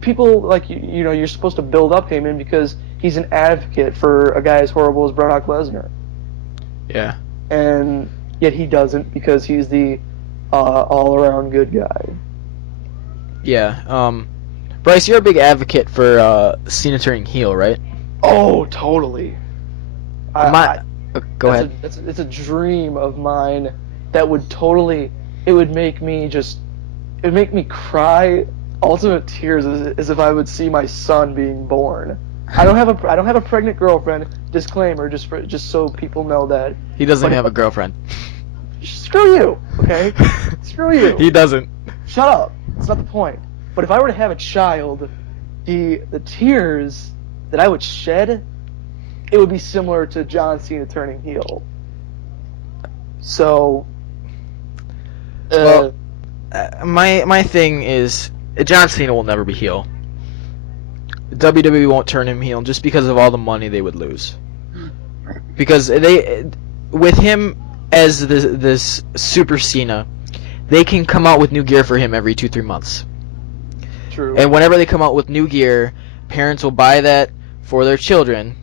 People like you're supposed to build up Heyman because he's an advocate for a guy as horrible as Brock Lesnar. Yeah. And yet he doesn't because he's the all-around good guy. Yeah. Bryce, you're a big advocate for Cena turning heel, right? Oh, totally. Go ahead. It's a dream of mine that would totally. It would make me cry ultimate tears as if I would see my son being born. I don't have a pregnant girlfriend. Disclaimer, just so people know that He doesn't have a girlfriend. Screw you, okay? Screw you. He doesn't. Shut up. That's not the point. But if I were to have a child, the tears that I would shed, it would be similar to John Cena turning heel. So, my thing is John Cena will never be heel. WWE won't turn him heel just because of all the money they would lose. Because with him as this Super Cena, they can come out with new gear for him every 2-3 months. True. And whenever they come out with new gear, parents will buy that for their children,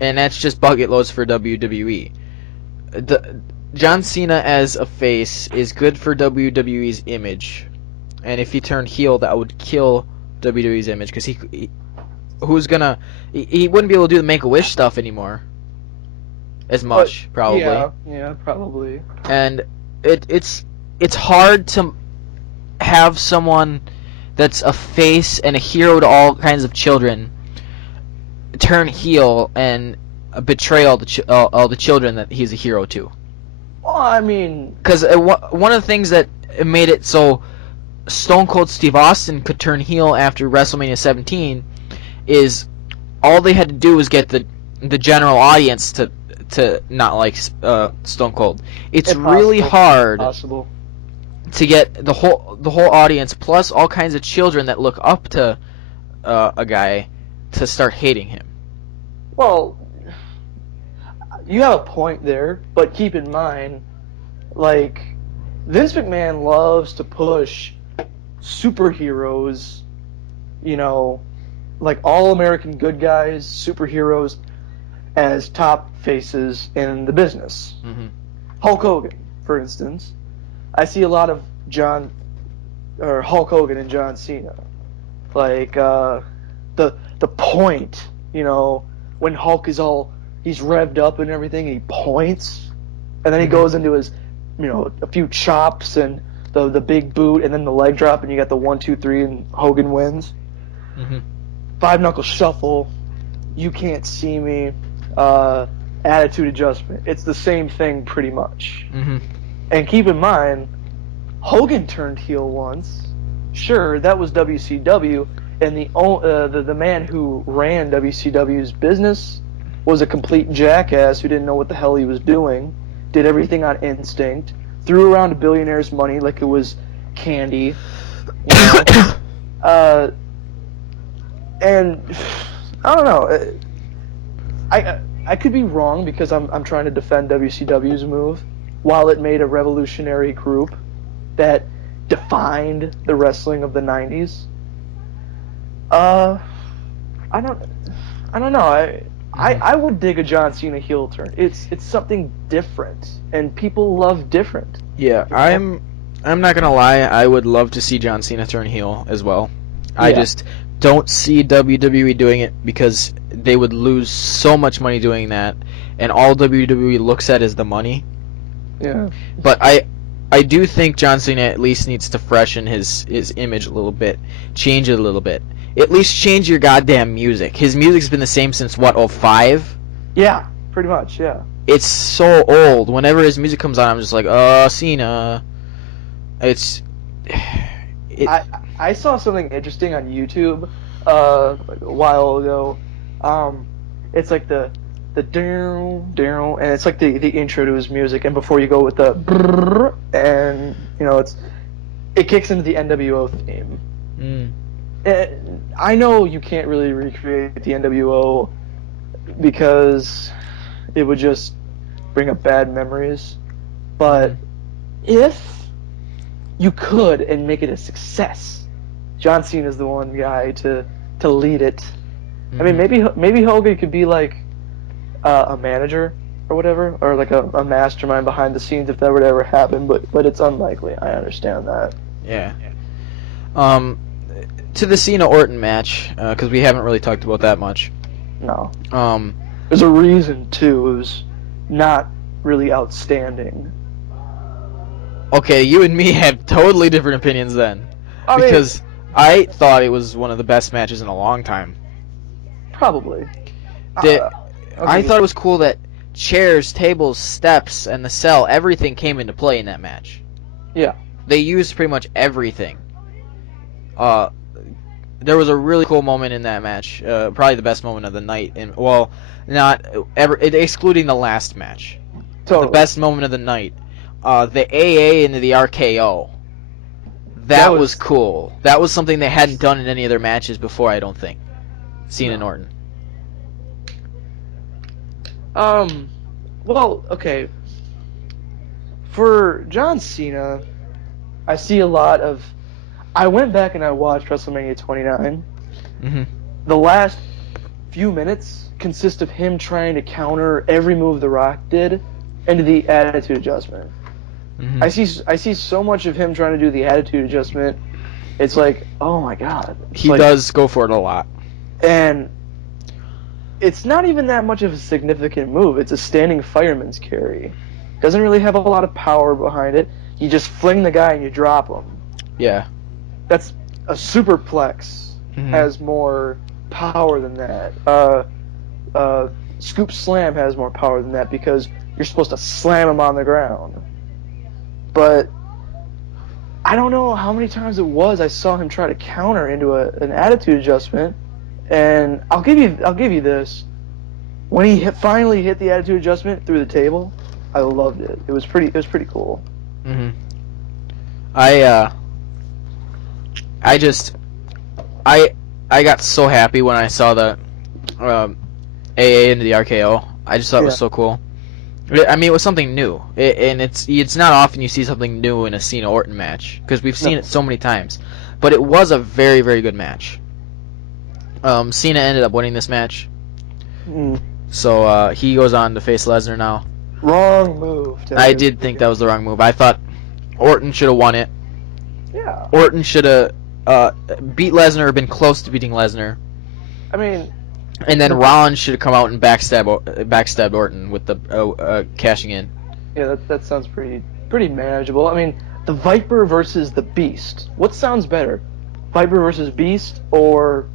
and that's just bucket loads for WWE. John Cena as a face is good for WWE's image, and if he turned heel, that would kill WWE's image because he wouldn't be able to do the Make-A-Wish stuff anymore as much, probably. Yeah, probably. And it's hard to have someone that's a face and a hero to all kinds of children turn heel and betray all the children that he's a hero to. Well, I mean, because one of the things that made it so Stone Cold Steve Austin could turn heel after WrestleMania 17 is all they had to do was get the general audience to not like Stone Cold. It's really hard to get the whole audience plus all kinds of children that look up to a guy to start hating him. Well, you have a point there, but keep in mind, like, Vince McMahon loves to push superheroes, like all-American good guys, superheroes, as top faces in the business. Mm-hmm. Hulk Hogan, for instance. I see a lot of Hulk Hogan and John Cena. Like, the point, when Hulk is he's revved up and everything, and he points, and then he goes into his, a few chops and the big boot, and then the leg drop, and you got the 1, 2, 3, and Hogan wins. Mm-hmm. 5-knuckle shuffle, you can't see me, attitude adjustment. It's the same thing pretty much. Mm-hmm. And keep in mind, Hogan turned heel once. Sure, that was WCW, and the man who ran WCW's business was a complete jackass who didn't know what the hell he was doing, did everything on instinct, threw around a billionaire's money like it was candy. And I don't know. I could be wrong because I'm trying to defend WCW's move. While it made a revolutionary group, that defined the wrestling of the '90s. I don't know. I would dig a John Cena heel turn. It's something different, and people love different. Yeah, I'm not gonna lie. I would love to see John Cena turn heel as well. I Yeah. just don't see WWE doing it because they would lose so much money doing that, and all WWE looks at is the money. Yeah. But I do think John Cena at least needs to freshen his image a little bit, change it a little bit. At least change your goddamn music. His music's been the same since what, 05? Yeah, pretty much. Yeah. It's so old. Whenever his music comes on, I'm just like, Cena. It's I saw something interesting on YouTube like a while ago. It's like the down, and it's like the intro to his music, and before you go with the brrr, and it kicks into the NWO theme. I know you can't really recreate the NWO because it would just bring up bad memories, but if you could and make it a success, John Cena's the one guy to lead it. I mean, maybe Hogan could be like a manager or whatever, or like a mastermind behind the scenes if that were to ever happen. But it's unlikely. I understand that. Yeah. To the Cena Orton match, because we haven't really talked about that much. No. Um, There's a reason too. It was not really outstanding. okay, you and me have totally different opinions then, I mean, because I thought it was one of the best matches in a long time. probably. I thought it was cool that chairs, tables, steps, and the cell, everything came into play in that match. Yeah. They used pretty much everything. There was a really cool moment in that match, probably the best moment of the night, and well, not ever excluding the last match. Totally. The best moment of the night, the AA into the RKO. That was cool. That was something they hadn't done in any of their matches before, I don't think. Cena and Orton. Well, okay. For John Cena, I see a lot of. I went back and I watched WrestleMania 29. Mm-hmm. The last few minutes consist of him trying to counter every move The Rock did into the attitude adjustment. Mm-hmm. I see so much of him trying to do the attitude adjustment. It's like, oh my god. It's He like, does go for it a lot. and it's not even that much of a significant move. It's a standing fireman's carry. Doesn't really have a lot of power behind it. You just fling the guy and you drop him. Yeah. That's a superplex. Mhm. Has more power than that. Scoop slam has more power than that because you're supposed to slam him on the ground. But I don't know how many times it was I saw him try to counter into an attitude adjustment. And I'll give you this. When he finally hit the attitude adjustment through the table, I loved it. It was pretty cool. Mm-hmm. I got so happy when I saw the AA into the RKO. I just thought it was so cool. I mean, it was something new, and it's not often you see something new in a Cena Orton match because we've seen it so many times. But it was a very, very good match. Cena ended up winning this match, so he goes on to face Lesnar now. Wrong move. I did think that was the wrong move. I thought Orton should have won it. Yeah. Orton should have beat Lesnar or been close to beating Lesnar. I mean, And then Rollins should have come out and backstab Orton with the cashing in. yeah, that sounds pretty manageable. I mean, the Viper versus the Beast. What sounds better, Viper versus Beast or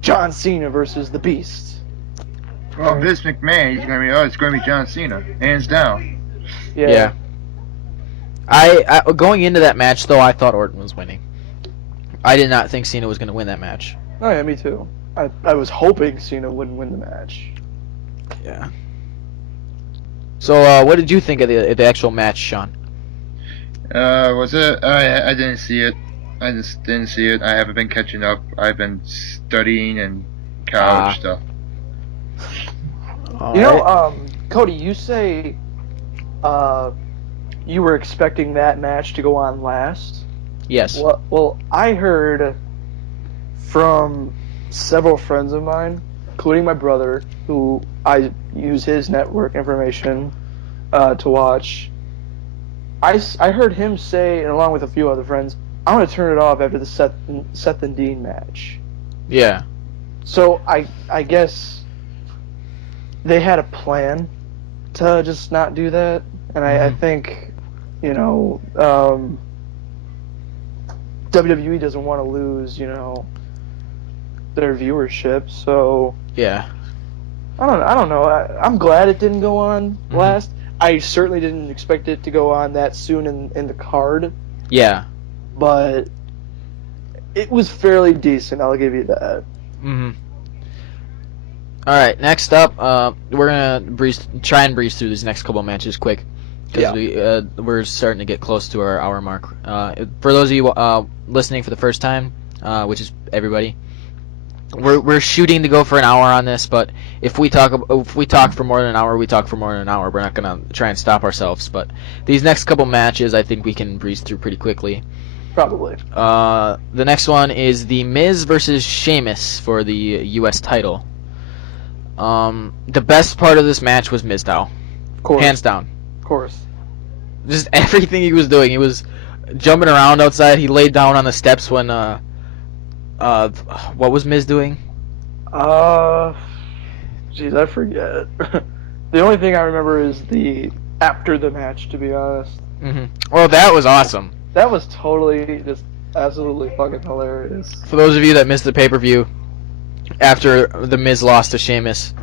John Cena versus the Beast? Well, Vince McMahon, it's going to be John Cena, hands down. Yeah. I going into that match though, I thought Orton was winning. I did not think Cena was going to win that match. Oh yeah, me too. I was hoping Cena wouldn't win the match. Yeah. So, what did you think of the actual match, Sean? Was it? I didn't see it. I just didn't see it. I haven't been catching up. I've been studying and college stuff. You know, Cody, you say you were expecting that match to go on last. Yes. Well, I heard from several friends of mine, including my brother, who I use his network information to watch. I heard him say, and along with a few other friends, I'm going to turn it off after the Seth and Dean match. Yeah. So I guess they had a plan to just not do that, and I think, you know, WWE doesn't want to lose, you know, their viewership. So Yeah. I don't know. I'm glad it didn't go on last. I certainly didn't expect it to go on that soon in the card, Yeah. but it was fairly decent. I'll give you that. Mm-hmm. All right. Next up, we're gonna try and breeze through these next couple matches quick because we're starting to get close to our hour mark. For those of you listening for the first time, which is everybody, we're shooting to go for an hour on this. But if we talk for more than an hour, we talk for more than an hour. We're not gonna try and stop ourselves. But these next couple matches, I think we can breeze through pretty quickly. Probably. The next one is The Miz versus Sheamus for the U.S. title. The best part of this match was Mizdow. Of course. Hands down. Of course. Just everything he was doing. He was jumping around outside. He laid down on the steps when, what was Miz doing? Jeez, I forget. The only thing I remember is the after the match, to be honest. Mm-hmm. Well, that was awesome. That was totally just absolutely fucking hilarious. For those of you that missed the pay-per-view, after the Miz lost to Sheamus,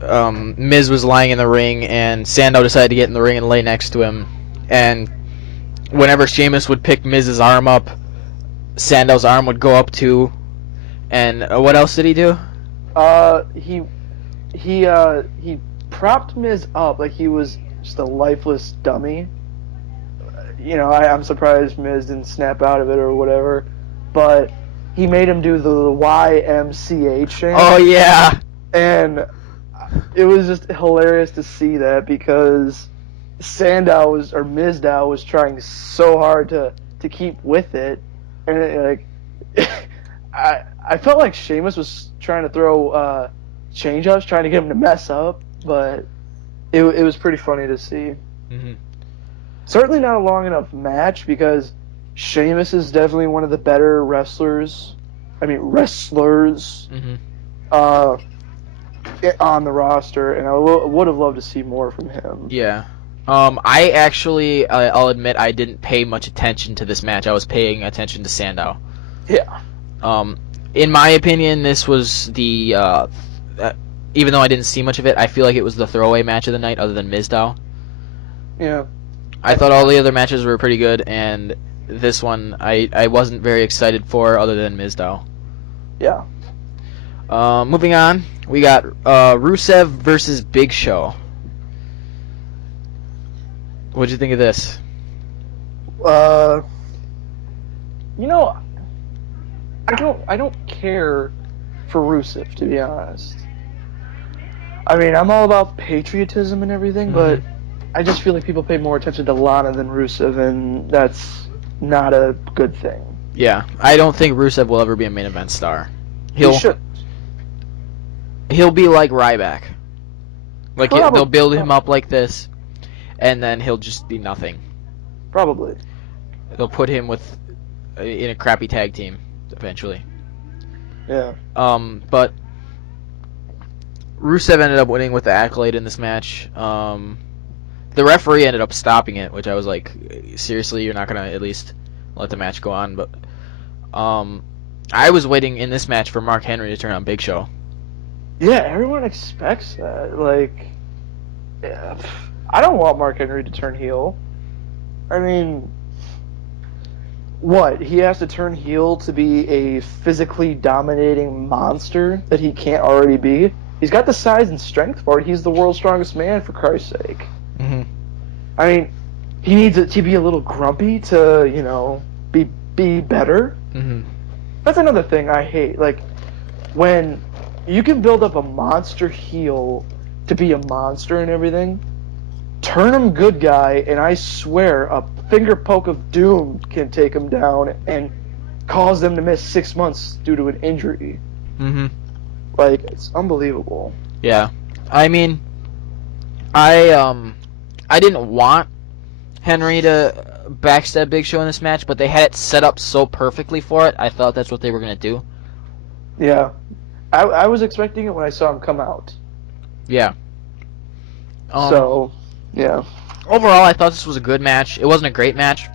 Miz was lying in the ring, and Sandow decided to get in the ring and lay next to him. And whenever Sheamus would pick Miz's arm up, Sandow's arm would go up too. And what else did he do? He propped Miz up like he was just a lifeless dummy. You know, I'm surprised Miz didn't snap out of it or whatever, but he made him do the YMCA chant. Oh, yeah. And it was just hilarious to see that because Mizdow was trying so hard to keep with it, and I felt like Sheamus was trying to throw change-ups, trying to get him to mess up, but it was pretty funny to see. Mm-hmm. Certainly not a long enough match because Sheamus is definitely one of the better wrestlers. Mm-hmm. On the roster, and I would have loved to see more from him. Yeah. I actually, I'll admit, I didn't pay much attention to this match. I was paying attention to Sandow. Yeah. In my opinion, this was the, even though I didn't see much of it, I feel like it was the throwaway match of the night other than Mizdow. Yeah. I thought all the other matches were pretty good, and this one I wasn't very excited for other than Mizdow. Yeah. Moving on, we got Rusev versus Big Show. What'd you think of this? You know, I don't care for Rusev, to be honest. I mean, I'm all about patriotism and everything, but I just feel like people pay more attention to Lana than Rusev, and that's not a good thing. Yeah, I don't think Rusev will ever be a main event star. He should. He'll be like Ryback. Like Probably. they'll build him up like this, and then he'll just be nothing. Probably. They'll put him in a crappy tag team eventually. Yeah. But Rusev ended up winning with the accolade in this match. The referee ended up stopping it, which I was like, seriously, you're not gonna at least let the match go on? But I was waiting in this match for Mark Henry to turn on Big Show. Yeah, everyone expects that. Like, yeah, I don't want Mark Henry to turn heel. I mean, what? He has to turn heel to be a physically dominating monster that he can't already be? He's got the size and strength for it. He's the world's strongest man, for Christ's sake. Mm-hmm. I mean, he needs it to be a little grumpy to, you know, be better. Mm-hmm. That's another thing I hate. Like, when you can build up a monster heel to be a monster and everything, turn him good guy, and I swear a finger poke of doom can take him down and cause them to miss 6 months due to an injury. Mm-hmm. Like, it's unbelievable. Yeah. I mean, I didn't want Henry to backstab Big Show in this match, but they had it set up so perfectly for it. I thought that's what they were gonna do. Yeah. I was expecting it when I saw him come out. Yeah. So, yeah. Overall, I thought this was a good match. It wasn't a great match.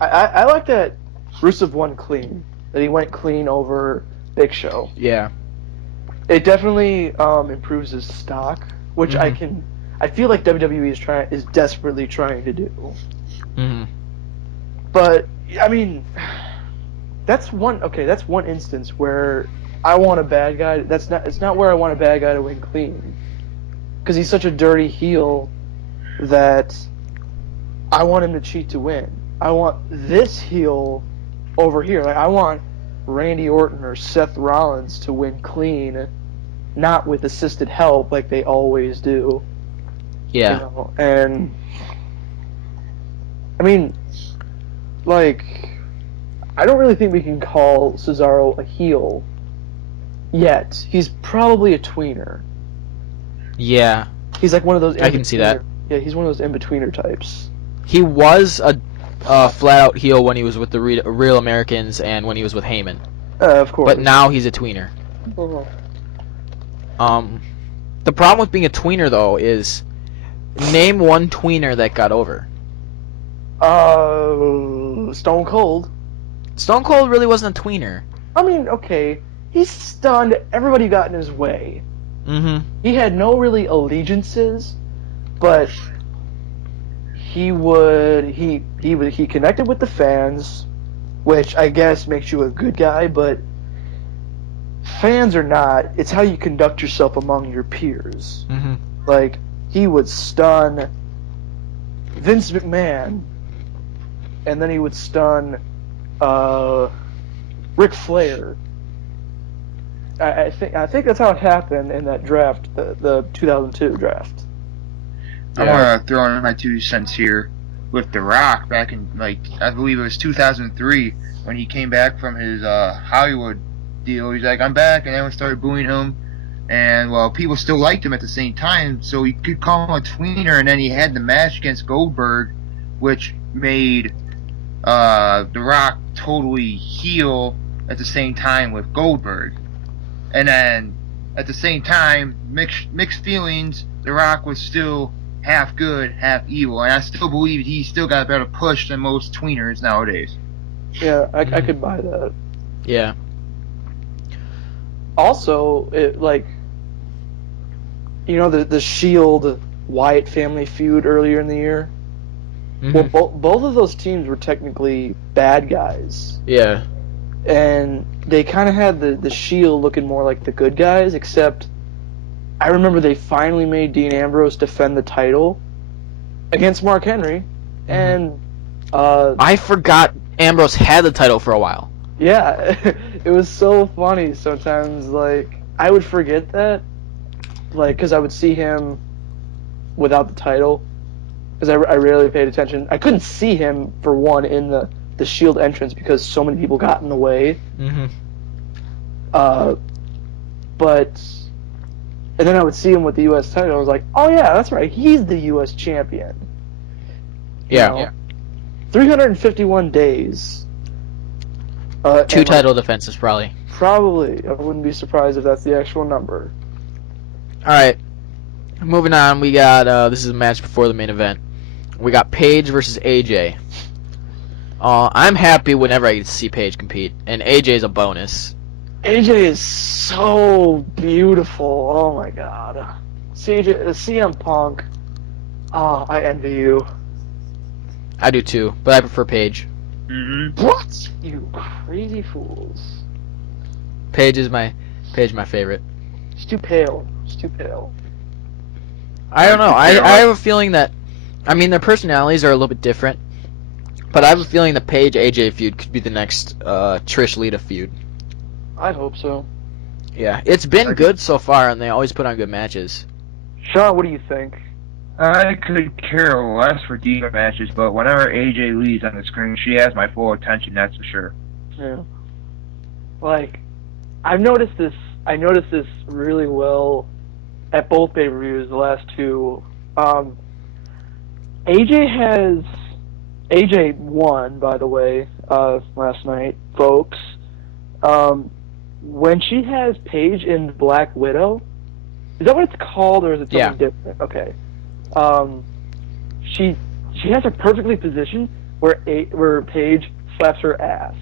I like that Rusev won clean. That he went clean over Big Show. Yeah. It definitely improves his stock, which Mhm. I feel like WWE is desperately trying to do. Mm-hmm. But I mean, that's one instance where I want a bad guy. It's not where I want a bad guy to win clean, because he's such a dirty heel that I want him to cheat to win. I want this heel over here. Like, I want Randy Orton or Seth Rollins to win clean, not with assisted help like they always do. Yeah. You know? And I mean, like, I don't really think we can call Cesaro a heel yet. He's probably a tweener. Yeah. He's like one of those. I can see that. Yeah, he's one of those in-betweener types. He was a flat-out heel when he was with the Real Americans and when he was with Heyman. Of course. But now he's a tweener. Uh-huh. The problem with being a tweener, though, is name one tweener that got over. Stone Cold. Stone Cold really wasn't a tweener. I mean, okay, he stunned everybody who got in his way. Mm-hmm. He had no really allegiances, but he connected with the fans, which I guess makes you a good guy, but fans or not, it's how you conduct yourself among your peers. Mm-hmm. Like, he would stun Vince McMahon, and then he would stun Ric Flair. I think that's how it happened in that draft, the 2002 draft. I want to throw in my 2 cents here with The Rock back in, like, I believe it was 2003 when he came back from his Hollywood deal. He's like, I'm back, and everyone started booing him. And, well, people still liked him at the same time, so he could call him a tweener, and then he had the match against Goldberg, which made The Rock totally heel at the same time with Goldberg. And then, at the same time, mixed feelings, The Rock was still half good, half evil, and I still believe he still got a better push than most tweeners nowadays. Yeah, I could buy that. Yeah. Also, the Shield Wyatt family feud earlier in the year. Mm-hmm. Well, both of those teams were technically bad guys, Yeah. and they kind of had the Shield looking more like the good guys. Except, I remember they finally made Dean Ambrose defend the title against Mark Henry, and I forgot Ambrose had the title for a while. yeah, it was so funny sometimes. Like, I would forget that, like, because I would see him without the title, because I rarely paid attention. I couldn't see him, for one, in the Shield entrance because so many people got in the way. Mm-hmm. And then I would see him with the U.S. title. I was like, oh yeah, that's right, he's the U.S. champion. Yeah. You know? 351 days. 2 title defenses, probably. Probably. I wouldn't be surprised if that's the actual number. Alright. Moving on, we got, this is a match before the main event. We got Paige versus AJ. I'm happy whenever I get to see Paige compete, and AJ's a bonus. AJ is so beautiful. Oh my god. CM Punk. Oh, I envy you. I do too, but I prefer Paige. Mm-hmm. What? You crazy fools. Paige is my favorite. She's too pale. She's too pale. I don't know. I have a feeling that, I mean, their personalities are a little bit different, but I have a feeling the Paige AJ feud could be the next Trish Lita feud. I hope so. Yeah, it's been good so far, and they always put on good matches. Sean, what do you think? I could care less for Diva matches, but whenever AJ Lee's on the screen, she has my full attention, that's for sure. Yeah. Like, I noticed this really well at both pay-per-views, the last two. AJ won, by the way, last night, folks. When she has Paige in Black Widow, is that what it's called, or is it something different? Okay. She has her perfectly positioned where Paige slaps her ass.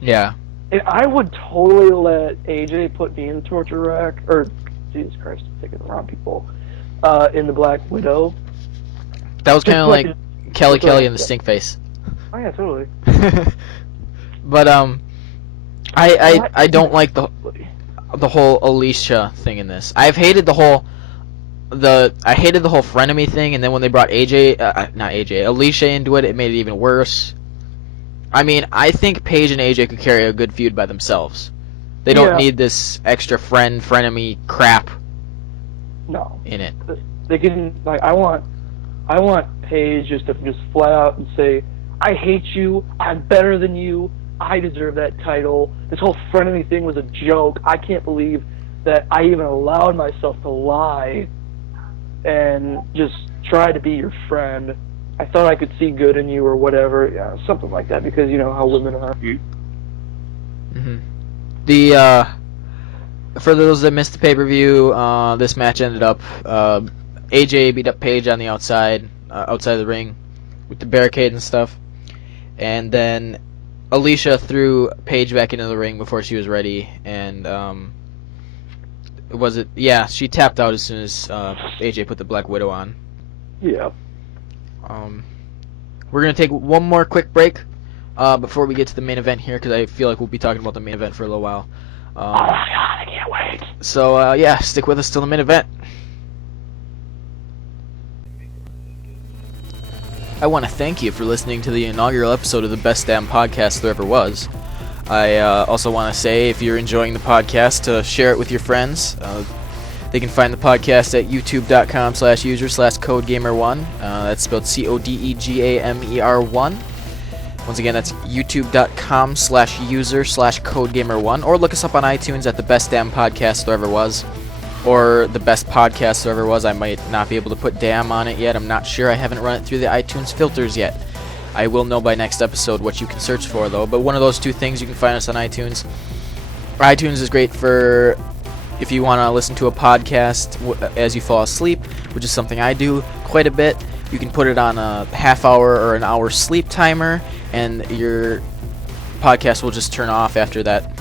Yeah. And I would totally let AJ put me in the torture rack, or Jesus Christ, I'm thinking of the wrong people, in the Black Widow. That was kind of like Kelly and the Stink Face. Oh yeah, totally. But I don't like the whole Alicia thing in this. I hated the whole frenemy thing, and then when they brought Alicia into it, it made it even worse. I mean, I think Paige and AJ could carry a good feud by themselves. They don't need this extra frenemy crap. No. In it. They can, like, I want Paige just to flat out and say, I hate you, I'm better than you, I deserve that title. This whole frenemy thing was a joke. I can't believe that I even allowed myself to lie and just try to be your friend. I thought I could see good in you or whatever, something like that, because you know how women are. Mm-hmm. For those that missed the pay-per-view, this match ended up AJ beat up Paige on the outside of the ring with the barricade and stuff, and then Alicia threw Paige back into the ring before she was ready, and she tapped out as soon as AJ put the Black Widow on. Yeah. We're going to take one more quick break before we get to the main event here, because I feel like we'll be talking about the main event for a little while. Oh my god, I can't wait. So, stick with us till the main event. I want to thank you for listening to the inaugural episode of the Best Damn Podcast There Ever Was. I also want to say, if you're enjoying the podcast, to share it with your friends. They can find the podcast at youtube.com/user/codegamer1. That's spelled CODEGAMER1. Once again, that's youtube.com/user/codegamer1. Or look us up on iTunes at the Best Damn Podcast There Ever Was. Or the Best Podcast There Ever Was. I might not be able to put damn on it yet. I'm not sure. I haven't run it through the iTunes filters yet. I will know by next episode what you can search for, though. But one of those two things, you can find us on iTunes. iTunes is great for if you want to listen to a podcast as you fall asleep, which is something I do quite a bit. You can put it on a half-hour or an hour sleep timer, and your podcast will just turn off after that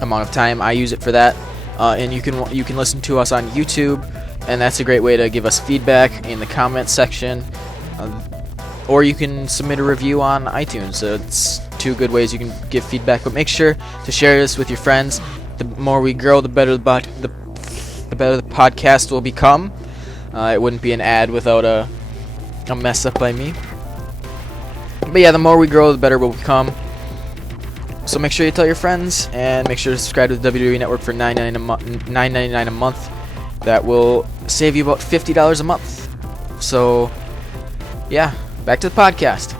amount of time. I use it for that. And you can listen to us on YouTube, and that's a great way to give us feedback in the comments section. Or you can submit a review on iTunes. So it's two good ways you can give feedback. But make sure to share this with your friends. The more we grow, the better the podcast will become. It wouldn't be an ad without a mess up by me. But yeah, the more we grow, the better we'll become. So make sure you tell your friends, and make sure to subscribe to the WWE Network for $9.99 a month. That will save you about $50 a month. So, yeah, back to the podcast.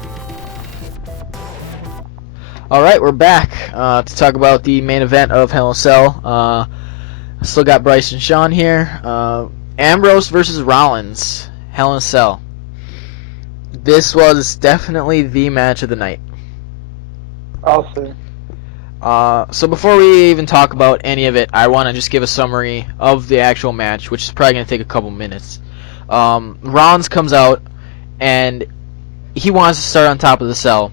Alright, we're back to talk about the main event of Hell in a Cell. Still got Bryce and Sean here. Ambrose versus Rollins, Hell in a Cell. This was definitely the match of the night. I'll say. So before we even talk about any of it, I want to just give a summary of the actual match, which is probably going to take a couple minutes. Rollins comes out, and he wants to start on top of the cell.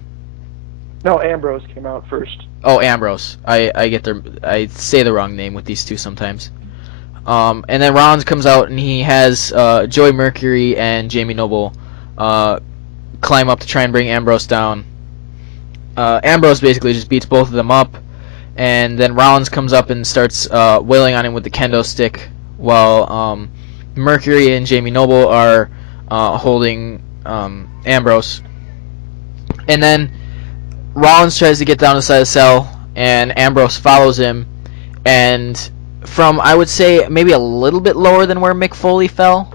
No, Ambrose came out first. Oh, Ambrose. I say the wrong name with these two sometimes. And then Rollins comes out, and he has Joey Mercury and Jamie Noble climb up to try and bring Ambrose down. Ambrose basically just beats both of them up, and then Rollins comes up and starts wailing on him with the kendo stick, while Mercury and Jamie Noble are holding Ambrose. And then Rollins tries to get down the side of the cell, and Ambrose follows him, and from, I would say, maybe a little bit lower than where Mick Foley fell,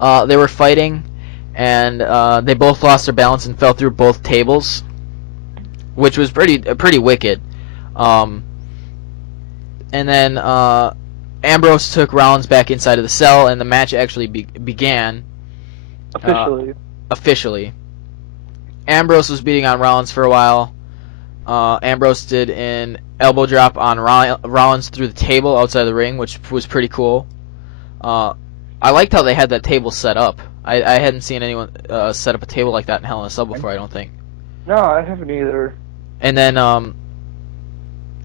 They were fighting, and they both lost their balance and fell through both tables, which was pretty wicked. And then Ambrose took Rollins back inside of the cell, and the match actually began. Officially. Ambrose was beating on Rollins for a while. Ambrose did an elbow drop on Rollins through the table outside the ring, which was pretty cool. I liked how they had that table set up. I hadn't seen anyone set up a table like that in Hell in a Cell before, I don't think. No, I haven't either. And then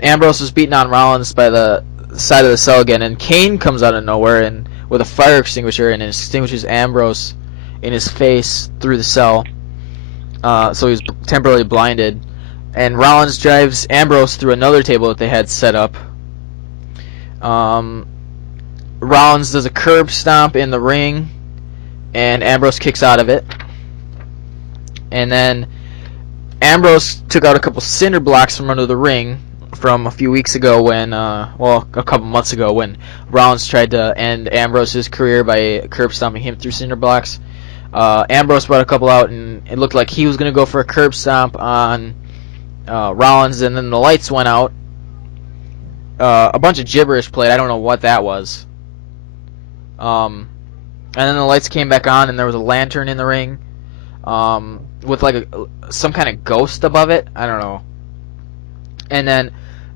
Ambrose was beating on Rollins by the side of the cell again, and Kane comes out of nowhere and with a fire extinguisher and extinguishes Ambrose in his face through the cell. So he's temporarily blinded. And Rollins drives Ambrose through another table that they had set up. Rollins does a curb stomp in the ring, and Ambrose kicks out of it. And then Ambrose took out a couple cinder blocks from under the ring from a few weeks ago when, a couple months ago when Rollins tried to end Ambrose's career by curb stomping him through cinder blocks. Ambrose brought a couple out, and it looked like he was going to go for a curb stomp on Rollins, and then the lights went out. A bunch of gibberish played. I don't know what that was. And then the lights came back on, and there was a lantern in the ring with like some kind of ghost above it. I don't know. And then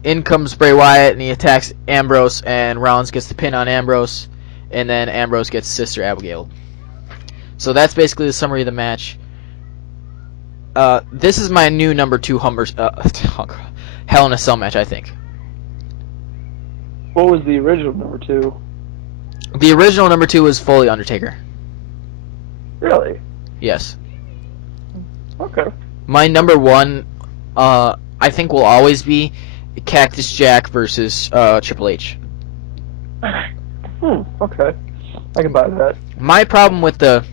in comes Bray Wyatt, and he attacks Ambrose, and Rollins gets the pin on Ambrose, and then Ambrose gets Sister Abigail. So that's basically the summary of the match. This is my new number 2 Hell in a Cell match, I think. What was the original number 2? The original number 2 was Foley Undertaker. Really? Yes. Okay. My number 1, I think, will always be Cactus Jack versus Triple H. Okay. I can buy that. My problem with the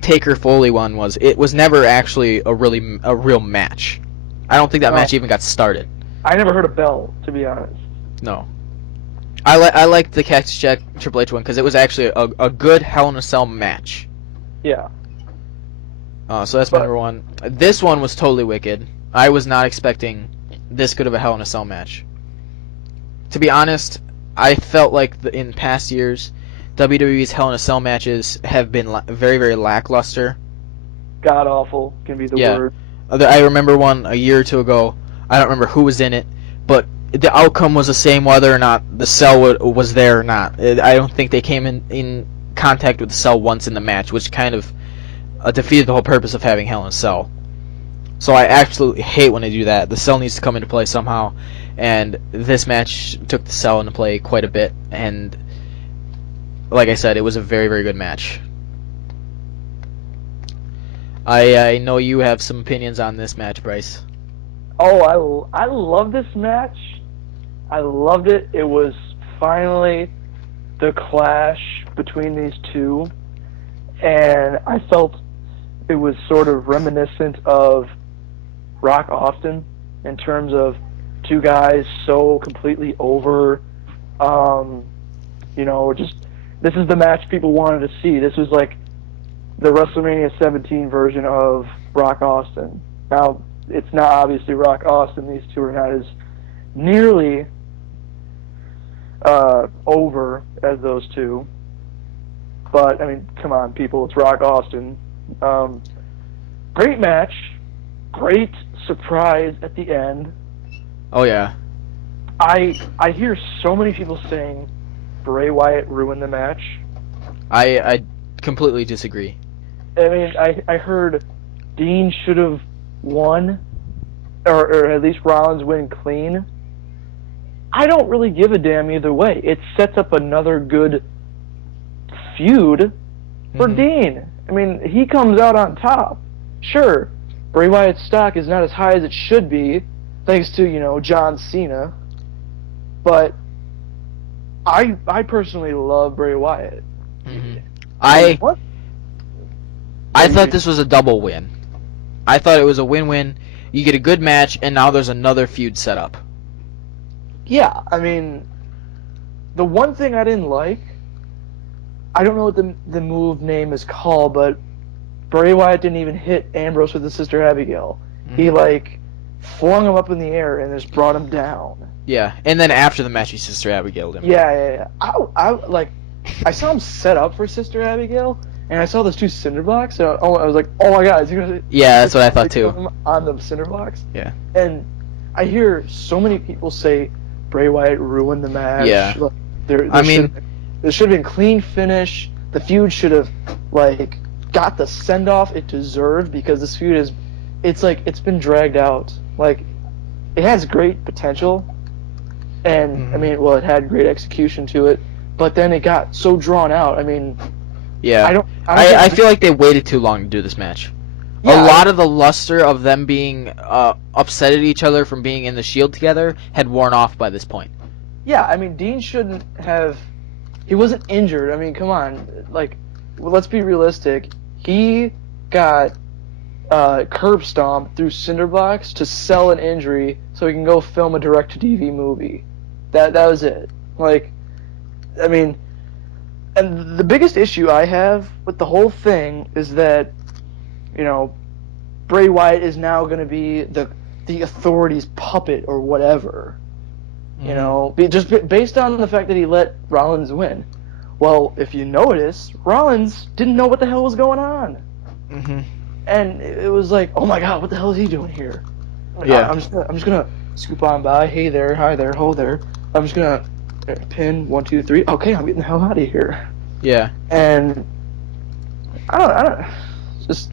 Taker Foley one was it was never actually a real match. I don't think that match even got started. I never heard a bell, to be honest. No. I liked the Cactus Jack Triple H one because it was actually a good Hell in a Cell match. Yeah. So that's my number 1. This one was totally wicked. I was not expecting this good of a Hell in a Cell match. To be honest, I felt like in past years, WWE's Hell in a Cell matches have been very, very lackluster. God awful can be the word. I remember one a year or two ago. I don't remember who was in it, but the outcome was the same whether or not the cell was there or not. I don't think they came in contact with the cell once in the match, which kind of defeated the whole purpose of having Hell in a Cell. So I absolutely hate when they do that. The cell needs to come into play somehow, and this match took the cell into play quite a bit, and like I said, it was a very, very good match. I know you have some opinions on this match, Bryce. Oh, I love this match. I loved it. It was finally the clash between these two, and I felt it was sort of reminiscent of Rock Austin in terms of two guys so completely over, just this is the match people wanted to see. This was like the WrestleMania 17 version of Rock Austin. Now, it's not obviously Rock Austin. These two are not as nearly over as those two. But, I mean, come on, people. It's Rock Austin. Great match. Great surprise at the end. Oh, yeah. I hear so many people saying Bray Wyatt ruined the match. I completely disagree. I mean, I heard Dean should have won, or at least Rollins win clean. I don't really give a damn either way. It sets up another good feud for Dean. I mean, he comes out on top. Sure, Bray Wyatt's stock is not as high as it should be, thanks to, John Cena. But I personally love Bray Wyatt. I thought this was a double win. I thought it was a win-win. You get a good match, and now there's another feud set up. Yeah, I mean, the one thing I didn't like I don't know what the move name is called, but Bray Wyatt didn't even hit Ambrose with his Sister Abigail. He like flung him up in the air and just brought him down. Yeah, and then after the match, his Sister Abigail him. Yeah. I saw him set up for Sister Abigail, and I saw those two cinder blocks. So I was like, oh my god, is he gonna? Yeah, that's what I thought too. On the cinder blocks. Yeah. And I hear so many people say Bray Wyatt ruined the match. Yeah. Like, there should have been clean finish. The feud should have got the send off it deserved, because this feud it's been dragged out. Like, it has great potential, and it had great execution to it, but then it got so drawn out. I mean, yeah, I feel like they waited too long to do this match. Yeah, a lot of the luster of them being upset at each other from being in the Shield together had worn off by this point. Yeah, I mean, Dean shouldn't have. He wasn't injured. I mean, come on. Let's be realistic. He got curb stomped through cinder blocks to sell an injury so he can go film a direct-to-DVD movie. That was it. I mean, and the biggest issue I have with the whole thing is that, Bray Wyatt is now going to be the Authority's puppet or whatever. Just based on the fact that he let Rollins win. Well, if you notice, Rollins didn't know what the hell was going on. Mm-hmm. And it was like, oh my god, what the hell is he doing here? Yeah. I'm just gonna scoop on by. Hey there, hi there, ho there. I'm just gonna pin 1, 2, 3. Okay, I'm getting the hell out of here. Yeah. And I don't. Just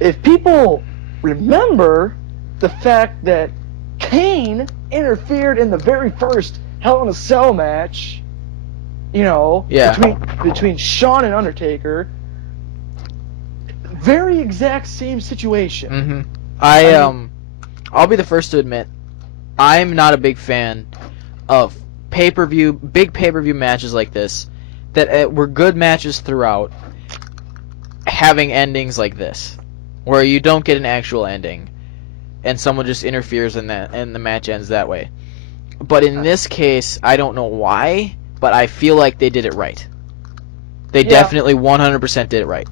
if people remember the fact that Kane interfered in the very first Hell in a Cell match, between Shawn and Undertaker. Very exact same situation. Mm-hmm. I'll be the first to admit, I'm not a big fan of big pay-per-view matches like this that were good matches throughout, having endings like this, where you don't get an actual ending, and someone just interferes in that, and the match ends that way. But in this case, I don't know why, but I feel like they did it right. They definitely 100% did it right.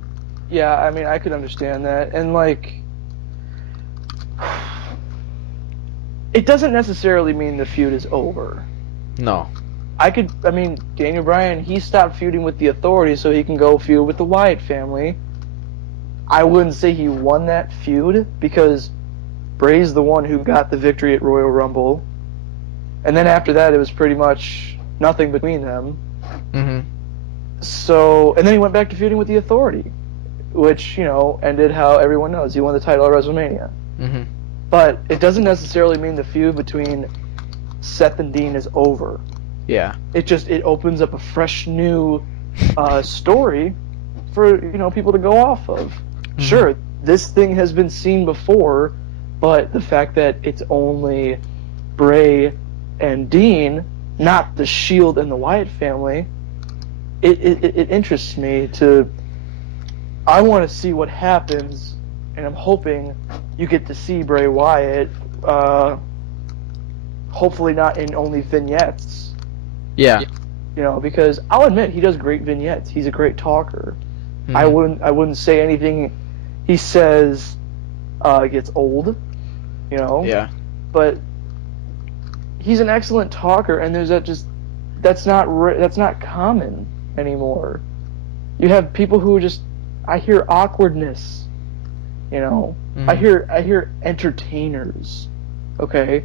Yeah, I mean, I could understand that. And, it doesn't necessarily mean the feud is over. No. Daniel Bryan, he stopped feuding with the Authority so he can go feud with the Wyatt family. I wouldn't say he won that feud, because Bray's the one who got the victory at Royal Rumble. And then after that, it was pretty much nothing between them. Mm-hmm. So, and then he went back to feuding with the Authority, which, ended how everyone knows. He won the title at WrestleMania. Mm-hmm. But it doesn't necessarily mean the feud between Seth and Dean is over. Yeah. It opens up a fresh new story for, people to go off of. Mm-hmm. Sure, this thing has been seen before, but the fact that it's only Bray and Dean, not the Shield and the Wyatt family, it interests me to. I want to see what happens, and I'm hoping you get to see Bray Wyatt. Hopefully not in only vignettes. Yeah. Because I'll admit he does great vignettes. He's a great talker. Mm-hmm. I wouldn't say anything he says gets old. Yeah. But he's an excellent talker, and that's not common anymore. You have people who I hear awkwardness, Mm-hmm. I hear entertainers. Okay?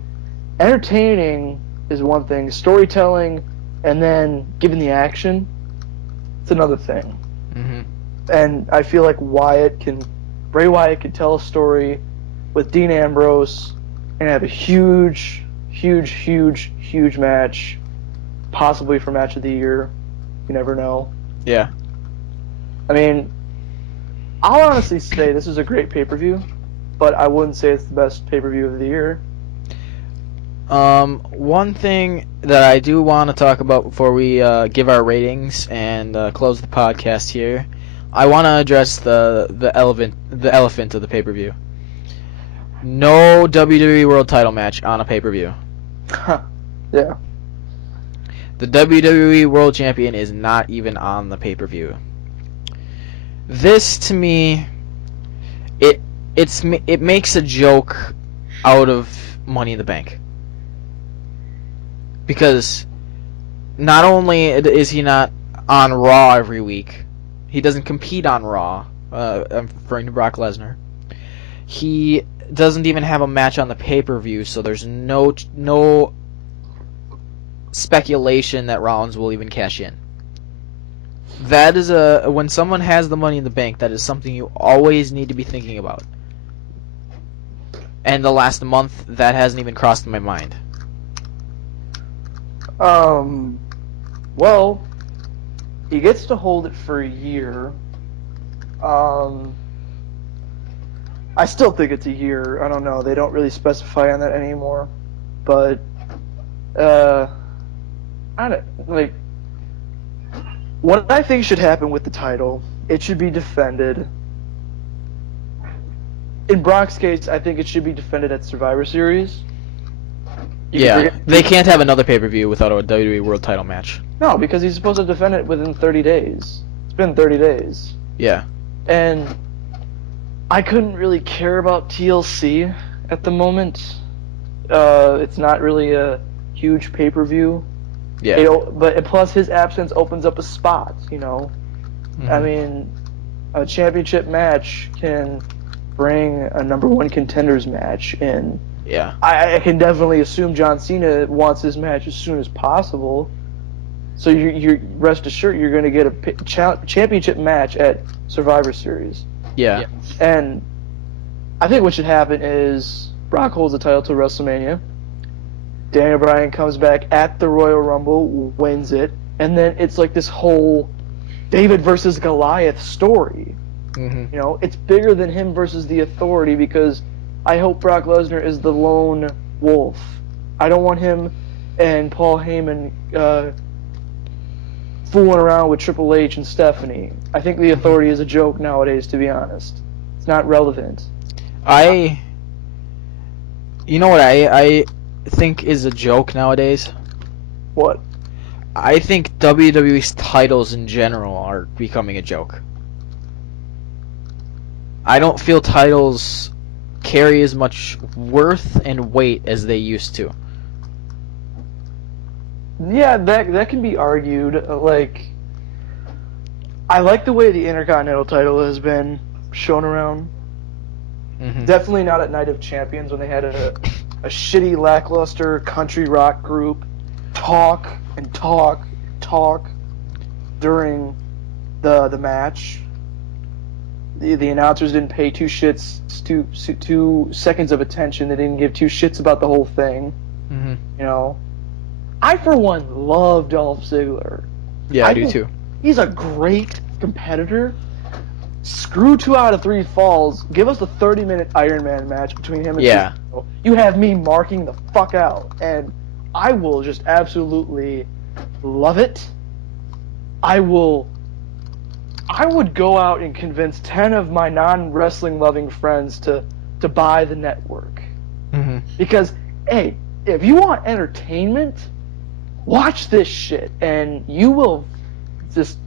Entertaining is one thing. Storytelling and then giving the action, it's another thing. Mm-hmm. And I feel like Bray Wyatt can tell a story with Dean Ambrose and have a huge match, possibly for match of the year. You never know. Yeah. I mean, I'll honestly say this is a great pay-per-view, but I wouldn't say it's the best pay-per-view of the year. One thing that I do want to talk about before we give our ratings and close the podcast here, I want to address the elephant of the pay-per-view. No WWE World Title match on a pay-per-view. Yeah. The WWE World Champion is not even on the pay-per-view. This, to me, it makes a joke out of Money in the Bank. Because not only is he not on Raw every week, he doesn't compete on Raw. I'm referring to Brock Lesnar. He doesn't even have a match on the pay-per-view, so there's no speculation that Rollins will even cash in. That is when someone has the Money in the Bank, that is something you always need to be thinking about. And the last month, that hasn't even crossed my mind. Well, he gets to hold it for a year. I still think it's a year. I don't know. They don't really specify on that anymore. But, I don't, like, what I think should happen with the title, it should be defended. In Brock's case, I think it should be defended at Survivor Series. Yeah, they can't have another pay-per-view without a WWE World Title match. No, because he's supposed to defend it within 30 days. It's been 30 days. Yeah. And I couldn't really care about TLC at the moment. It's not really a huge pay-per-view. Yeah. But plus his absence opens up a spot, you know. Mhm. I mean, a championship match can bring a number one contenders match in. Yeah. I can definitely assume John Cena wants his match as soon as possible. So you rest assured you're going to get a championship match at Survivor Series. Yeah. And I think what should happen is Brock holds the title till WrestleMania. Daniel Bryan comes back at the Royal Rumble, wins it, and then it's like this whole David versus Goliath story. Mm-hmm. You know, it's bigger than him versus the Authority because I hope Brock Lesnar is the lone wolf. I don't want him and Paul Heyman fooling around with Triple H and Stephanie. I think the Authority is a joke nowadays, to be honest. It's not relevant. You know what I think is a joke nowadays? What? I think WWE's titles in general are becoming a joke. I don't feel titles carry as much worth and weight as they used to. Yeah, that can be argued. Like, I like the way the Intercontinental title has been shown around. Mm-hmm. Definitely not at Night of Champions when they had a shitty, lackluster country rock group talk during the match. The announcers didn't pay two seconds of attention. They didn't give two shits about the whole thing. Mm-hmm. You know, I for one love Dolph Ziggler. Yeah, I do think too. He's a great competitor. Screw 2 out of 3 falls. Give us a 30-minute Iron Man match between him and Cesaro. You have me marking the fuck out, and I will just absolutely love it. I would go out and convince 10 of my non-wrestling loving friends to buy the network. Mm-hmm. Because, hey, if you want entertainment, watch this shit, and you will just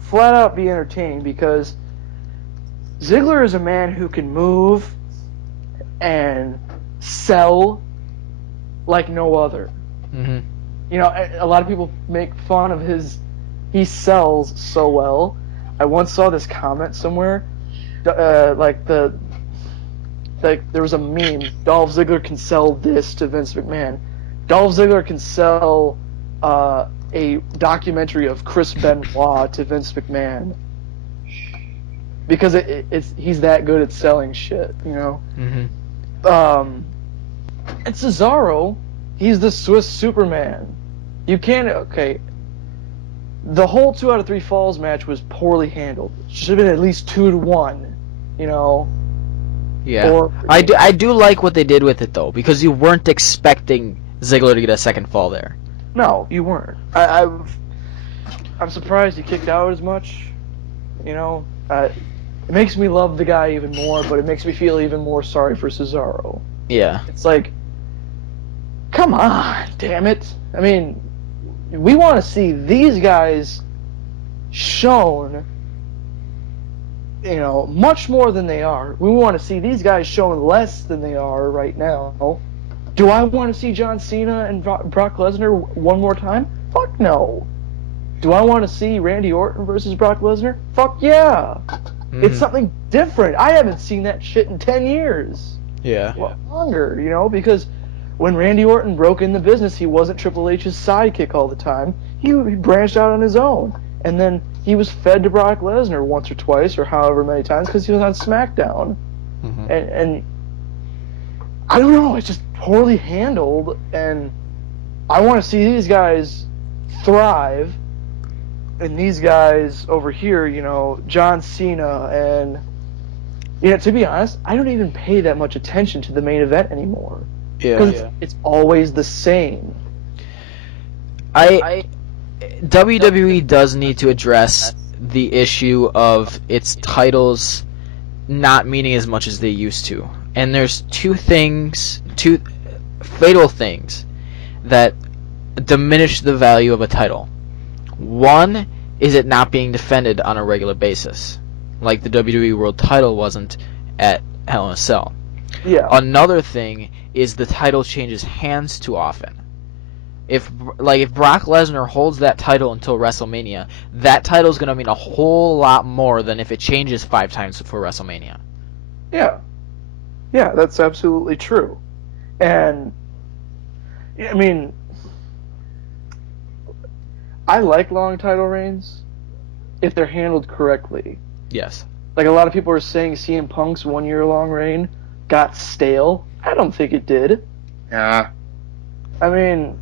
flat out be entertained, because Ziggler is a man who can move and sell like no other. Mm-hmm. You know, a lot of people make fun of he sells so well. I once saw this comment somewhere, there was a meme, Dolph Ziggler can sell this to Vince McMahon. Dolph Ziggler can sell a documentary of Chris Benoit to Vince McMahon. Because he's that good at selling shit, you know? Mm-hmm. And Cesaro, he's the Swiss Superman. You can't, okay, the whole 2 out of 3 falls match was poorly handled. It should have been at least 2-1, you know? Yeah. Or, I do like what they did with it, though, because you weren't expecting Ziggler to get a second fall there. No, you weren't. I'm surprised he kicked out as much, you know? It makes me love the guy even more, but it makes me feel even more sorry for Cesaro. Yeah. It's like, come on, damn it. I mean, we want to see these guys shown, much more than they are. We want to see these guys shown less than they are right now. Do I want to see John Cena and Brock Lesnar one more time? Fuck no. Do I want to see Randy Orton versus Brock Lesnar? Fuck yeah. It's something different. I haven't seen that shit in 10 years. Yeah. Well, longer, because when Randy Orton broke in the business, he wasn't Triple H's sidekick all the time. He branched out on his own. And then he was fed to Brock Lesnar once or twice or however many times because he was on SmackDown. Mm-hmm. And I don't know, it's just poorly handled, and I want to see these guys thrive, and these guys over here, John Cena, and to be honest, I don't even pay that much attention to the main event anymore. Yeah. Because it's always the same. WWE does need to address the issue of its titles not meaning as much as they used to. And there's two fatal things that diminish the value of a title. One is it not being defended on a regular basis, like the WWE World title wasn't at Hell in a Cell. Yeah. Another thing is the title changes hands too often. If Brock Lesnar holds that title until WrestleMania, that title is going to mean a whole lot more than if it changes 5 times for WrestleMania. Yeah. Yeah, that's absolutely true. And, I mean, I like long title reigns if they're handled correctly. Yes. Like, a lot of people are saying CM Punk's 1-year-long reign got stale. I don't think it did. Yeah. I mean,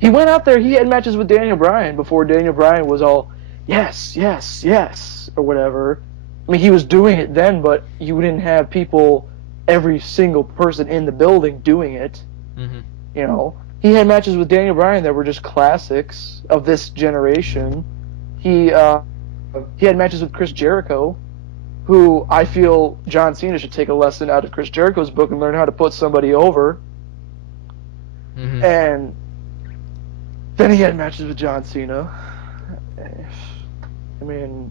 he went out there, he had matches with Daniel Bryan before Daniel Bryan was all, yes, yes, yes, or whatever. I mean, he was doing it then, but you didn't have people, every single person in the building doing it. Mm-hmm. He had matches with Daniel Bryan that were just classics of this generation. He had matches with Chris Jericho, who I feel John Cena should take a lesson out of Chris Jericho's book and learn how to put somebody over. Mm-hmm. And then he had matches with John Cena. I mean,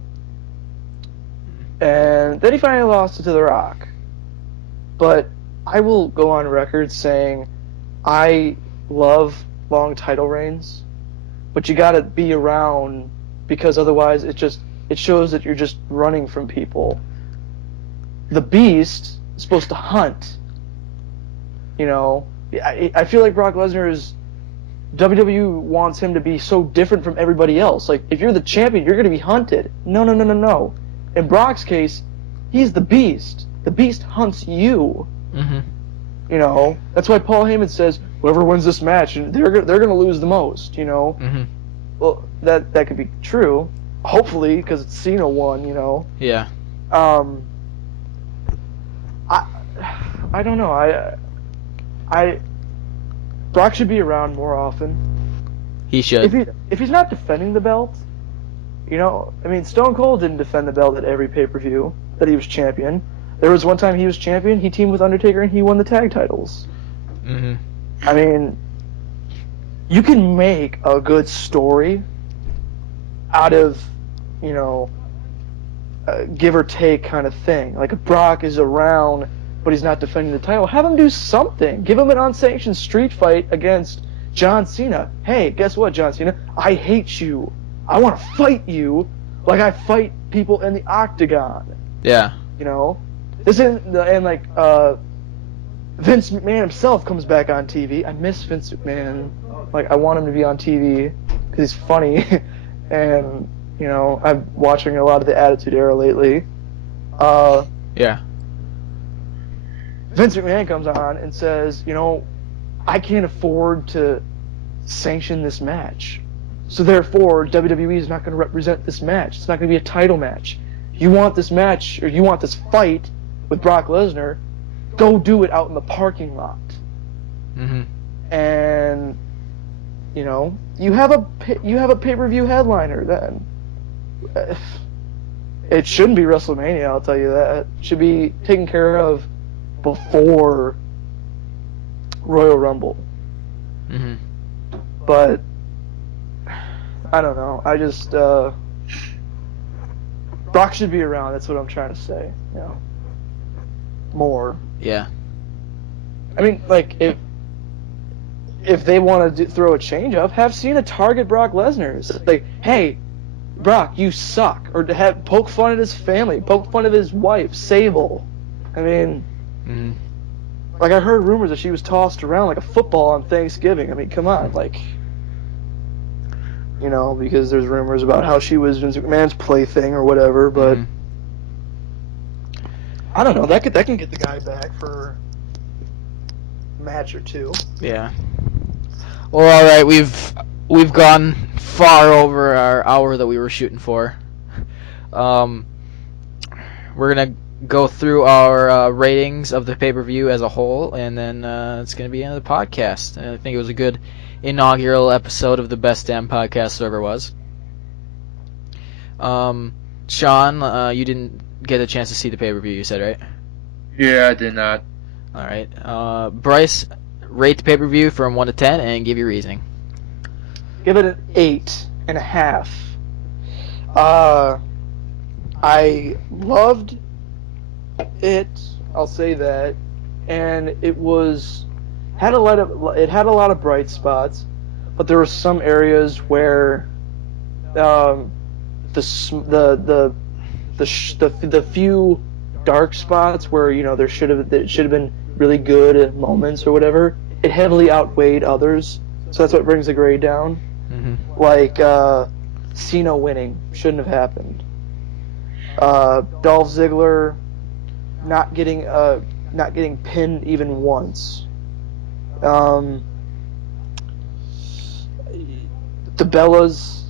and then he finally lost it to The Rock. But I will go on record saying I love long title reigns, but you gotta be around because otherwise it shows that you're just running from people. The Beast is supposed to hunt. I feel like Brock Lesnar is WWE wants him to be so different from everybody else. Like, if you're the champion, you're going to be hunted. No. In Brock's case, he's the Beast. The Beast hunts you. Mm-hmm. That's why Paul Heyman says, whoever wins this match, they're going to lose the most, Mm-hmm. Well, that could be true. Hopefully, because it's Cena won, Yeah. I don't know. Brock should be around more often. He should. If he's not defending the belt, Stone Cold didn't defend the belt at every pay-per-view that he was champion. There was one time he was champion, he teamed with Undertaker, and he won the tag titles. Mm-hmm. I mean, you can make a good story out of, give or take kind of thing. Like, if Brock is around, but he's not defending the title, have him do something. Give him an unsanctioned street fight against John Cena. Hey, guess what, John Cena? I hate you. I want to fight you like I fight people in the octagon. Yeah. This isn't, and Vince McMahon himself comes back on TV. I miss Vince McMahon. Like, I want him to be on TV because he's funny, and I'm watching a lot of the Attitude Era lately. Yeah. Vince McMahon comes on and says, I can't afford to sanction this match. So therefore, WWE is not going to represent this match. It's not going to be a title match. You want this match, or you want this fight with Brock Lesnar, go do it out in the parking lot. Mm-hmm. And, you have a pay-per-view headliner then. It shouldn't be WrestleMania, I'll tell you that. It should be taken care of before Royal Rumble. Mm-hmm. But I don't know. I just Brock should be around. That's what I'm trying to say. You know, more. Yeah. I mean, like if they want to throw a change up, have Cena target Brock Lesnar. It's like, hey, Brock, you suck, or to have poke fun at his family, poke fun at his wife, Sable. I mean, like I heard rumors that she was tossed around like a football on Thanksgiving. I mean, come on, like. You know, because there's rumors about how she was Vince McMahon's plaything or whatever, but I don't know. That can get the guy back for a match or two. Yeah. Well, all right, we've gone far over our hour that we were shooting for. We're gonna go through our ratings of the pay-per-view as a whole, and then it's gonna be the end of the podcast. And I think it was a good inaugural episode of the Best Damn Podcast there ever was. Sean, you didn't get a chance to see the pay-per-view, you said, right? Yeah, I did not. Alright. Bryce, rate the pay-per-view from 1 to 10 and give your reasoning. Give it an 8.5. I loved it, I'll say that, and it had a lot of bright spots, but there were some areas where the few dark spots where, you know, it should have been really good moments or whatever, it heavily outweighed others. So that's what brings the grade down. Like Cena winning shouldn't have happened. Dolph Ziggler not getting pinned even once. The Bellas,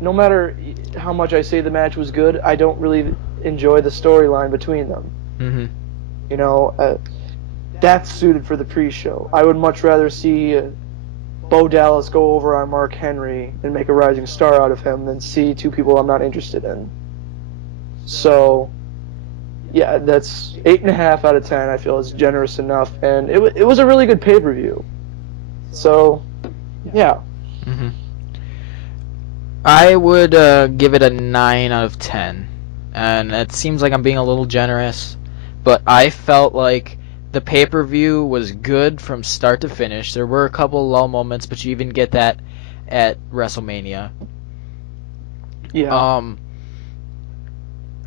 no matter how much I say the match was good, I don't really enjoy the storyline between them. You know, that's suited for the pre-show. I would much rather see Bo Dallas go over on Mark Henry and make a rising star out of him than see two people I'm not interested in. So, yeah, that's 8.5 out of 10. I feel is generous enough, and it was a really good pay-per-view. So, yeah. I would give it a 9 out of 10, and it seems like I'm being a little generous, but I felt like the pay-per-view was good from start to finish. There were a couple lull moments, but you even get that at WrestleMania. Yeah.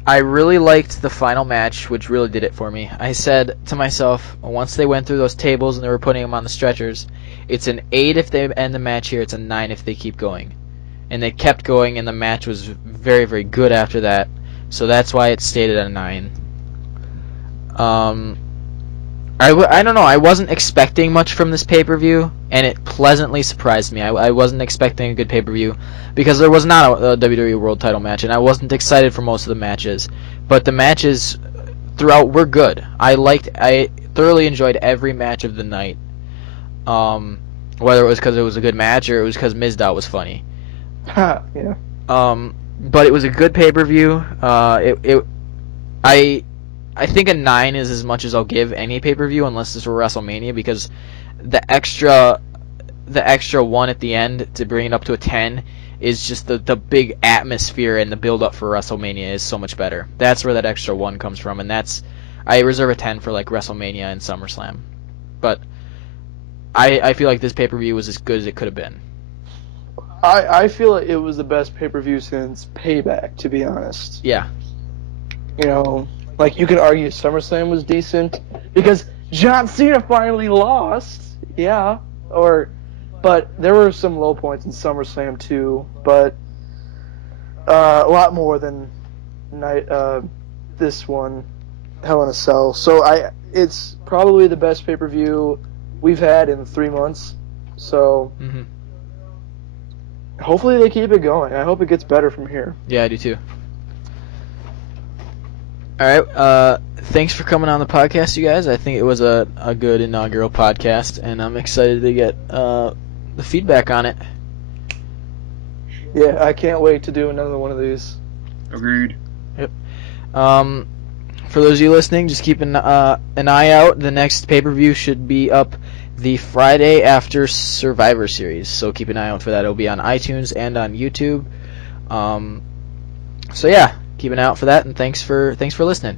I really liked the final match, which really did it for me. I said to myself, once they went through those tables and they were putting them on the stretchers, it's an 8 if they end the match here, it's a 9 if they keep going. And they kept going, and the match was very, very good after that. So that's why it stayed at a 9. I don't know, I wasn't expecting much from this pay-per-view, and it pleasantly surprised me. I wasn't expecting a good pay-per-view, because there was not a WWE World Title match, and I wasn't excited for most of the matches. But the matches throughout were good. I thoroughly enjoyed every match of the night. Whether it was because it was a good match, or it was because Mizdow was funny. Yeah. But it was a good pay-per-view. I think a 9 is as much as I'll give any pay-per-view, unless this were WrestleMania, because the extra 1 at the end to bring it up to a 10 is just the big atmosphere, and the build-up for WrestleMania is so much better. That's where that extra 1 comes from, and I reserve a 10 for like WrestleMania and SummerSlam. But I feel like this pay-per-view was as good as it could have been. I feel like it was the best pay-per-view since Payback, to be honest. Yeah. You know, like, you could argue SummerSlam was decent because John Cena finally lost. Yeah. But there were some low points in SummerSlam too, but a lot more than this one, Hell in a Cell. So it's probably the best pay-per-view we've had in 3 months. So hopefully they keep it going. I hope it gets better from here. Yeah, I do too. Alright, thanks for coming on the podcast, you guys. I think it was a good inaugural podcast, and I'm excited to get the feedback on it. Yeah, I can't wait to do another one of these. Agreed. Yep. For those of you listening, just keep an eye out. The next pay-per-view should be up the Friday after Survivor Series. So keep an eye out for that. It'll be on iTunes and on YouTube. So yeah, keep an eye out for that, and thanks for listening.